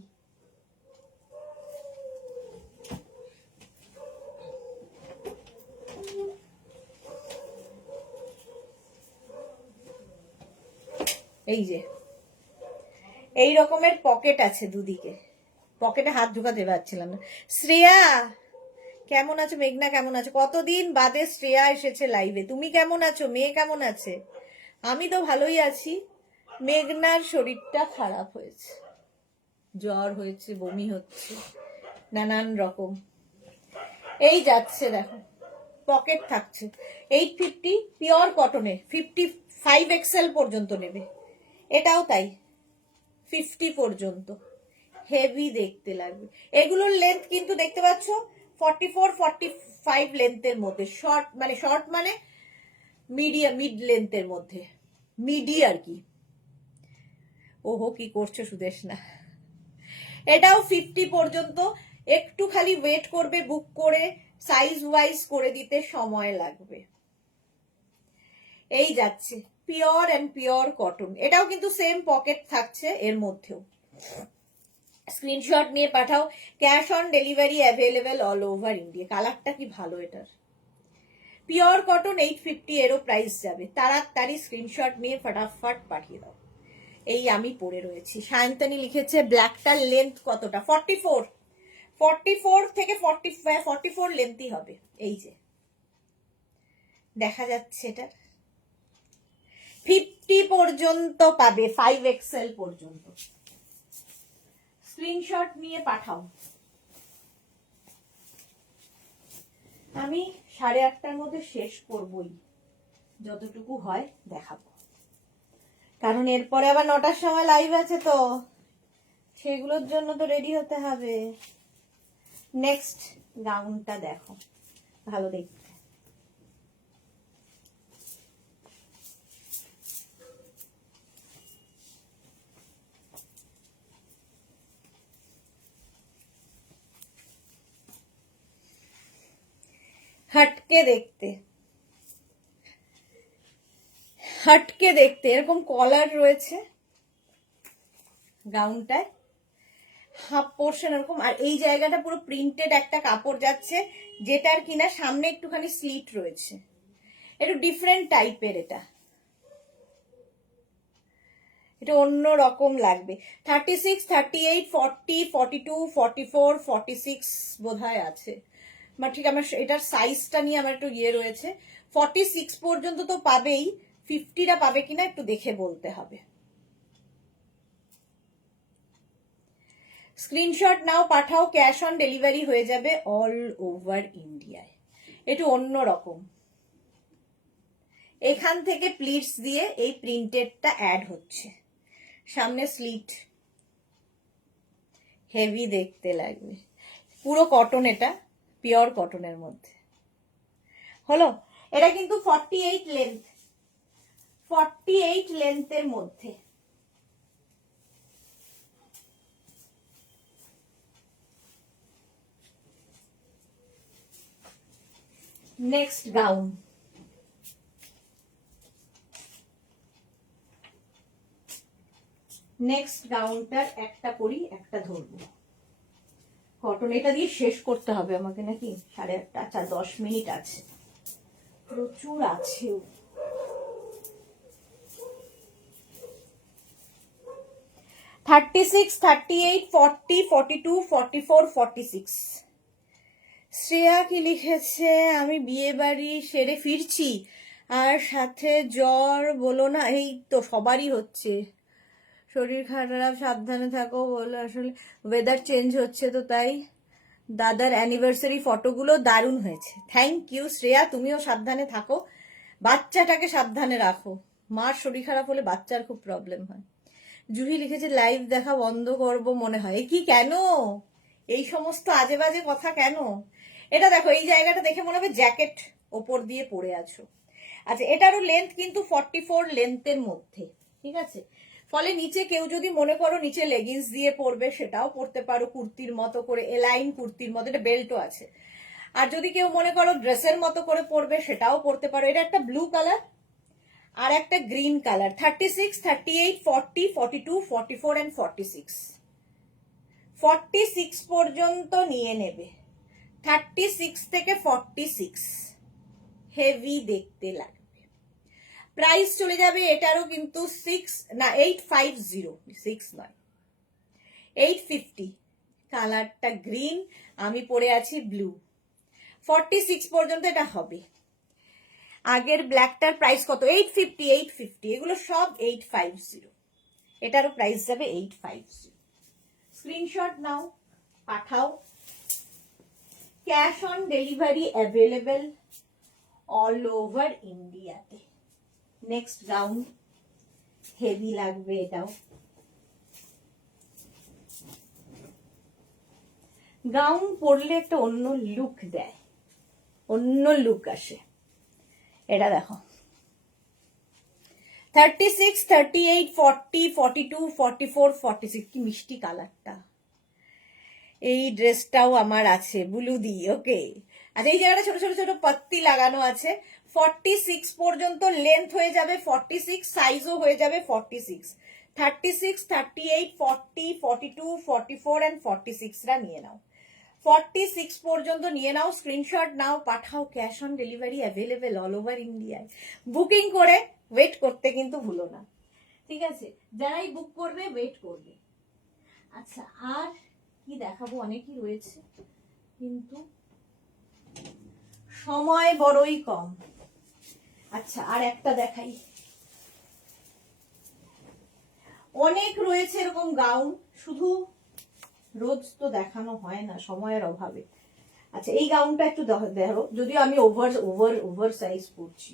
এই যে এই রকমের পকেট আছে দুদিকে, পকেটে হাত ঢুকাতে পারছিলাম না। শ্রেয়া কেমন আছো? মেঘনা কেমন আছো? কতদিন বাদে শ্রেয়া এসেছে লাইভে। তুমি কেমন আছো? মেয়ে কেমন আছে? আমি তো ভালোই আছি। মেঘনার শরীরটা খারাপ হয়েছে, জ্বর হয়েছে, বমি হচ্ছে, নানান রকম। এই যাচ্ছে দেখো, পকেট থাকছে। 850 পিওর কটনে, 55XL পর্যন্ত নেবে। এটাও তাই, 50 পর্যন্ত, হেভি দেখতে লাগবে। এগুলোর লেন্থ কিন্তু দেখতে পাচ্ছ 44, 45 লেন্থের মধ্যে। শর্ট মানে মিডিয়াম, মিড লেন্থের মধ্যে, মিডি আর কি। ওহো কি করছো সুদেশ না। এটাও 50 পর্যন্ত। একটু খালি ওয়েট করবে, বুক করে সাইজ ওয়াইজ করে দিতে সময় লাগবে। এই যাচ্ছে পিওর এন্ড পিওর কটন, এটাও কিন্তু সেম পকেট থাকছে এর মধ্যেও। স্ক্রিনশট নিয়ে পাঠাও। Cash on delivery available all over India. কালারটা কি ভালো এটার। পিওর কটন 850, এরও প্রাইস যাবে। তাড়াতাড়ি স্ক্রিনশট নিয়ে ফটাফট পাঠিয়ে দাও। এই আমি পরে রয়েছি। সায়ন্তনী লিখেছে ব্ল্যাকটার লেন্থ কতটা? 44, 44 থেকে 44 লেন্থই হবে। এই যে দেখা যাচ্ছে, এটা 50 পর্যন্ত পাবে, 5XL পর্যন্ত। স্ক্রিনশট নিয়ে পাঠাও। আমি 8:30টার মধ্যে শেষ করবই, যতটুকু হয় দেখাবো, কারণ এরপরে আবার 9টার সময় লাইভ আছে, তো সেগুলোর জন্য তো রেডি হতে হবে। নেক্সট গাউনটা দেখো, ভালো দেখতে। হটকে দেখতে, হটকে দেখতে। এরকম কলার রয়েছে গাউনটায়, হাফ পোর্শন এরকম, আর এই জায়গাটা পুরো প্রিন্টেড একটা কাপড় যাচ্ছে, যেটার কিনা সামনে একটুখানি স্লিট রয়েছে। একটু ডিফারেন্ট টাইপের এটা, এটা অন্য রকম লাগবে। 36, 38, 40, 42, 44, 46 বোধহয় আছে। ঠিক আমার এটার সাইজটা নিয়ে আমার একটু ইয়ে রয়েছে। 46 পর্যন্ত তো পাবেই, 50টা পাবে কিনা একটু দেখে বলতে হবে। স্ক্রিনশট নাও, পাঠাও। ক্যাশ অন ডেলিভারি হয়ে যাবে অল ওভার ইন্ডিয়ায়। একটু অন্য রকম। এখান থেকে প্লিটস দিয়ে এই প্রিন্টেডটা অ্যাড হচ্ছে, সামনে স্লিট, হেভি দেখতে লাগবে। পুরো কটন, এটা পিওর কটনের মধ্যে হলো। এটা কিন্তু 48 লেন্থ, 48 লেন্থের মধ্যে। নেক্সট গাউন, নেক্সট গাউনটার একটা করি, একটা ধরবো। কটন এটা দিয়ে শেষ করতে হবে আমাকে নাকি? 8:30, আচ্ছা 10 মিনিট আছে, প্রচুর আছে। 36, 38, 40, 42, 44, 46। শ্রেয়া কি লিখেছে, আমি বিয়ে বাড়ি সেরে ফিরছি আর সাথে জ্বর, বলো না। এই তো সবারই হচ্ছে, শরীর খারাপ, সাবধানে থাকো বলো। আসলে ওয়েদার চেঞ্জ হচ্ছে তো তাই। দাদার অ্যানিভার্সারি ফটোগুলো দারুণ হয়েছে, থ্যাংক ইউ শ্রেয়া, তুমিও সাবধানে থাকো, বাচ্চাটাকে সাবধানে রাখো। মার শরীর খারাপ হলে বাচ্চার খুব প্রবলেম হয়। জুহি লিখেছে লাইভ দেখা বন্ধ করব মনে হয়। কি কেন এই সমস্ত আজে বাজে কথা কেন? এটা দেখো, এই জায়গাটা দেখে মনে হবে জ্যাকেট ওপর দিয়ে পরে আছো। আচ্ছা, এটারও লেন্থ কিন্তু 44 লেন্থের মধ্যে, ঠিক আছে। ফলে নিচে কেউ যদি মনে করো নিচে লেগিংস দিয়ে পরবে, সেটাও পরতে পারো কুর্তির মতো করে, এলাইন কুর্তির মতো, এটা বেল্টও আছে। আর যদি কেউ মনে করো ড্রেসের মতো করে পরবে, সেটাও পরতে পারো। এটা একটা ব্লু কালার আর একটা গ্রিন কালার। 36, 38, 40, 42, 44 and 46। 46 পর্যন্ত নিয়ে নেবে। 36 থেকে 46 হেভি দেখতে লাগবে। প্রাইস চলে যাবে এটারও কিন্তু 850, 6 নয়, 850। কালারটা গ্রিন, আমি পরে আছি ব্লু। 46 পর্যন্ত এটা হবে। আগের ব্ল্যাকটার প্রাইস কত? 850, 850। এগুলো সব 850। এটারও প্রাইস যাবে 850। স্ক্রিনশট নাও, পাঠাও। Cash on delivery available all over ইন্ডিয়াতে। নেক্সট গাউন, হেভি লাগবে এটাও। গাউন পরলে একটা অন্য লুক দেয়, অন্য লুক আসে। এটা দেখো, 36, 38, 40, 42, 44, 46। কি মিষ্টি কালারটা। এই ড্রেসটাও আমার আছে ব্লু দিয়ে, ওকে। আচ্ছা, এই জায়গাটা ছোট ছোট ছোট পাত্তি লাগানো আছে। 46 পর্যন্ত লেন্থ হয়ে যাবে, 46 সাইজও হয়ে যাবে 46। 36, 38, 40, 42, 44 and 46 রা নিয়ে নাও। 46 পর্যন্ত নিয়ে নাও, স্ক্রিনশট নাও, পাঠাও। Cash on delivery available all over ইন্ডিয়ায়। বুকিং করে ওয়েট করতে কিন্তু ভুলো না, ঠিক আছে। যারাই বুক করবে ওয়েট করবে। আচ্ছা, আর কি দেখাবো, অনেকই রয়েছে কিন্তু সময় বড়ই কম। আচ্ছা, আর একটা দেখাই, অনেক রয়েছে এরকম গাউন, শুধু রোজ তো দেখানো হয় না সময়ের অভাবে। আচ্ছা, এই গাউনটা একটু দেখো, যদিও আমি ওভার সাইজ পরছি।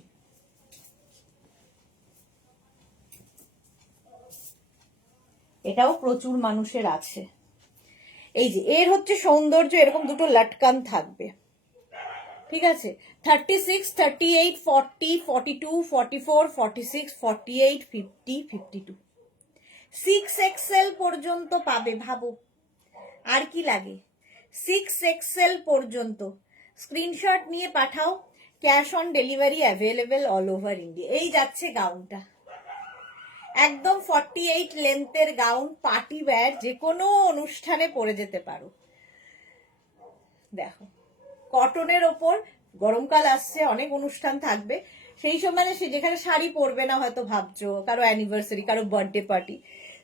এটাও প্রচুর মানুষের আছে। এই যে এর হচ্ছে সৌন্দর্য, এরকম দুটো লাটকান থাকবে, ঠিক আছে। 36, 38, 40, 42, 44, 46, 48, 50, 52। 6XL পর্যন্ত পাবে, ভাবো আর কি লাগে। 6XL পর্যন্ত। স্ক্রিনশট নিয়ে পাঠাও। Cash on delivery available all over India. এই যাচ্ছে গাউনটা, একদম 48 লেন্থের গাউন, পার্টি ওয়্যার, যে কোনো অনুষ্ঠানে পরে যেতে পারো। দেখো, কটনের ওপর, গরমকাল আসছে, অনেক অনুষ্ঠান থাকবে, সেই সময় সে যেখানে শাড়ি পরবে না হয়তো ভাবছো, কারো অ্যানিভার্সারি, কারো বার্থডে পার্টি,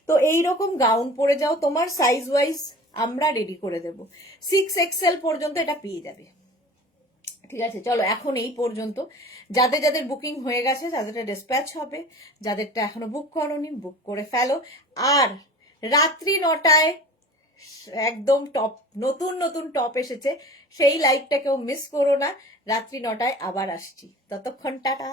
তো এইরকম গাউন পরে যাও, তোমার সাইজ ওয়াইজ আমরা রেডি করে দেব। 6XL পর্যন্ত এটা পেয়ে যাবে, ঠিক আছে। চলো, এখন এই পর্যন্ত। যাদের যাদের বুকিং হয়ে গেছে তাদেরটা ডিসপ্যাচ হবে, যাদেরটা এখনো বুক করোনি বুক করে ফেলো। আর রাত্রি 9টায় একদম টপ, নতুন নতুন টপ এসেছে, সেই লাইভটাকেও মিস করো না। রাত্রি 9টায় আবার আসছি, ততক্ষণ টাটা।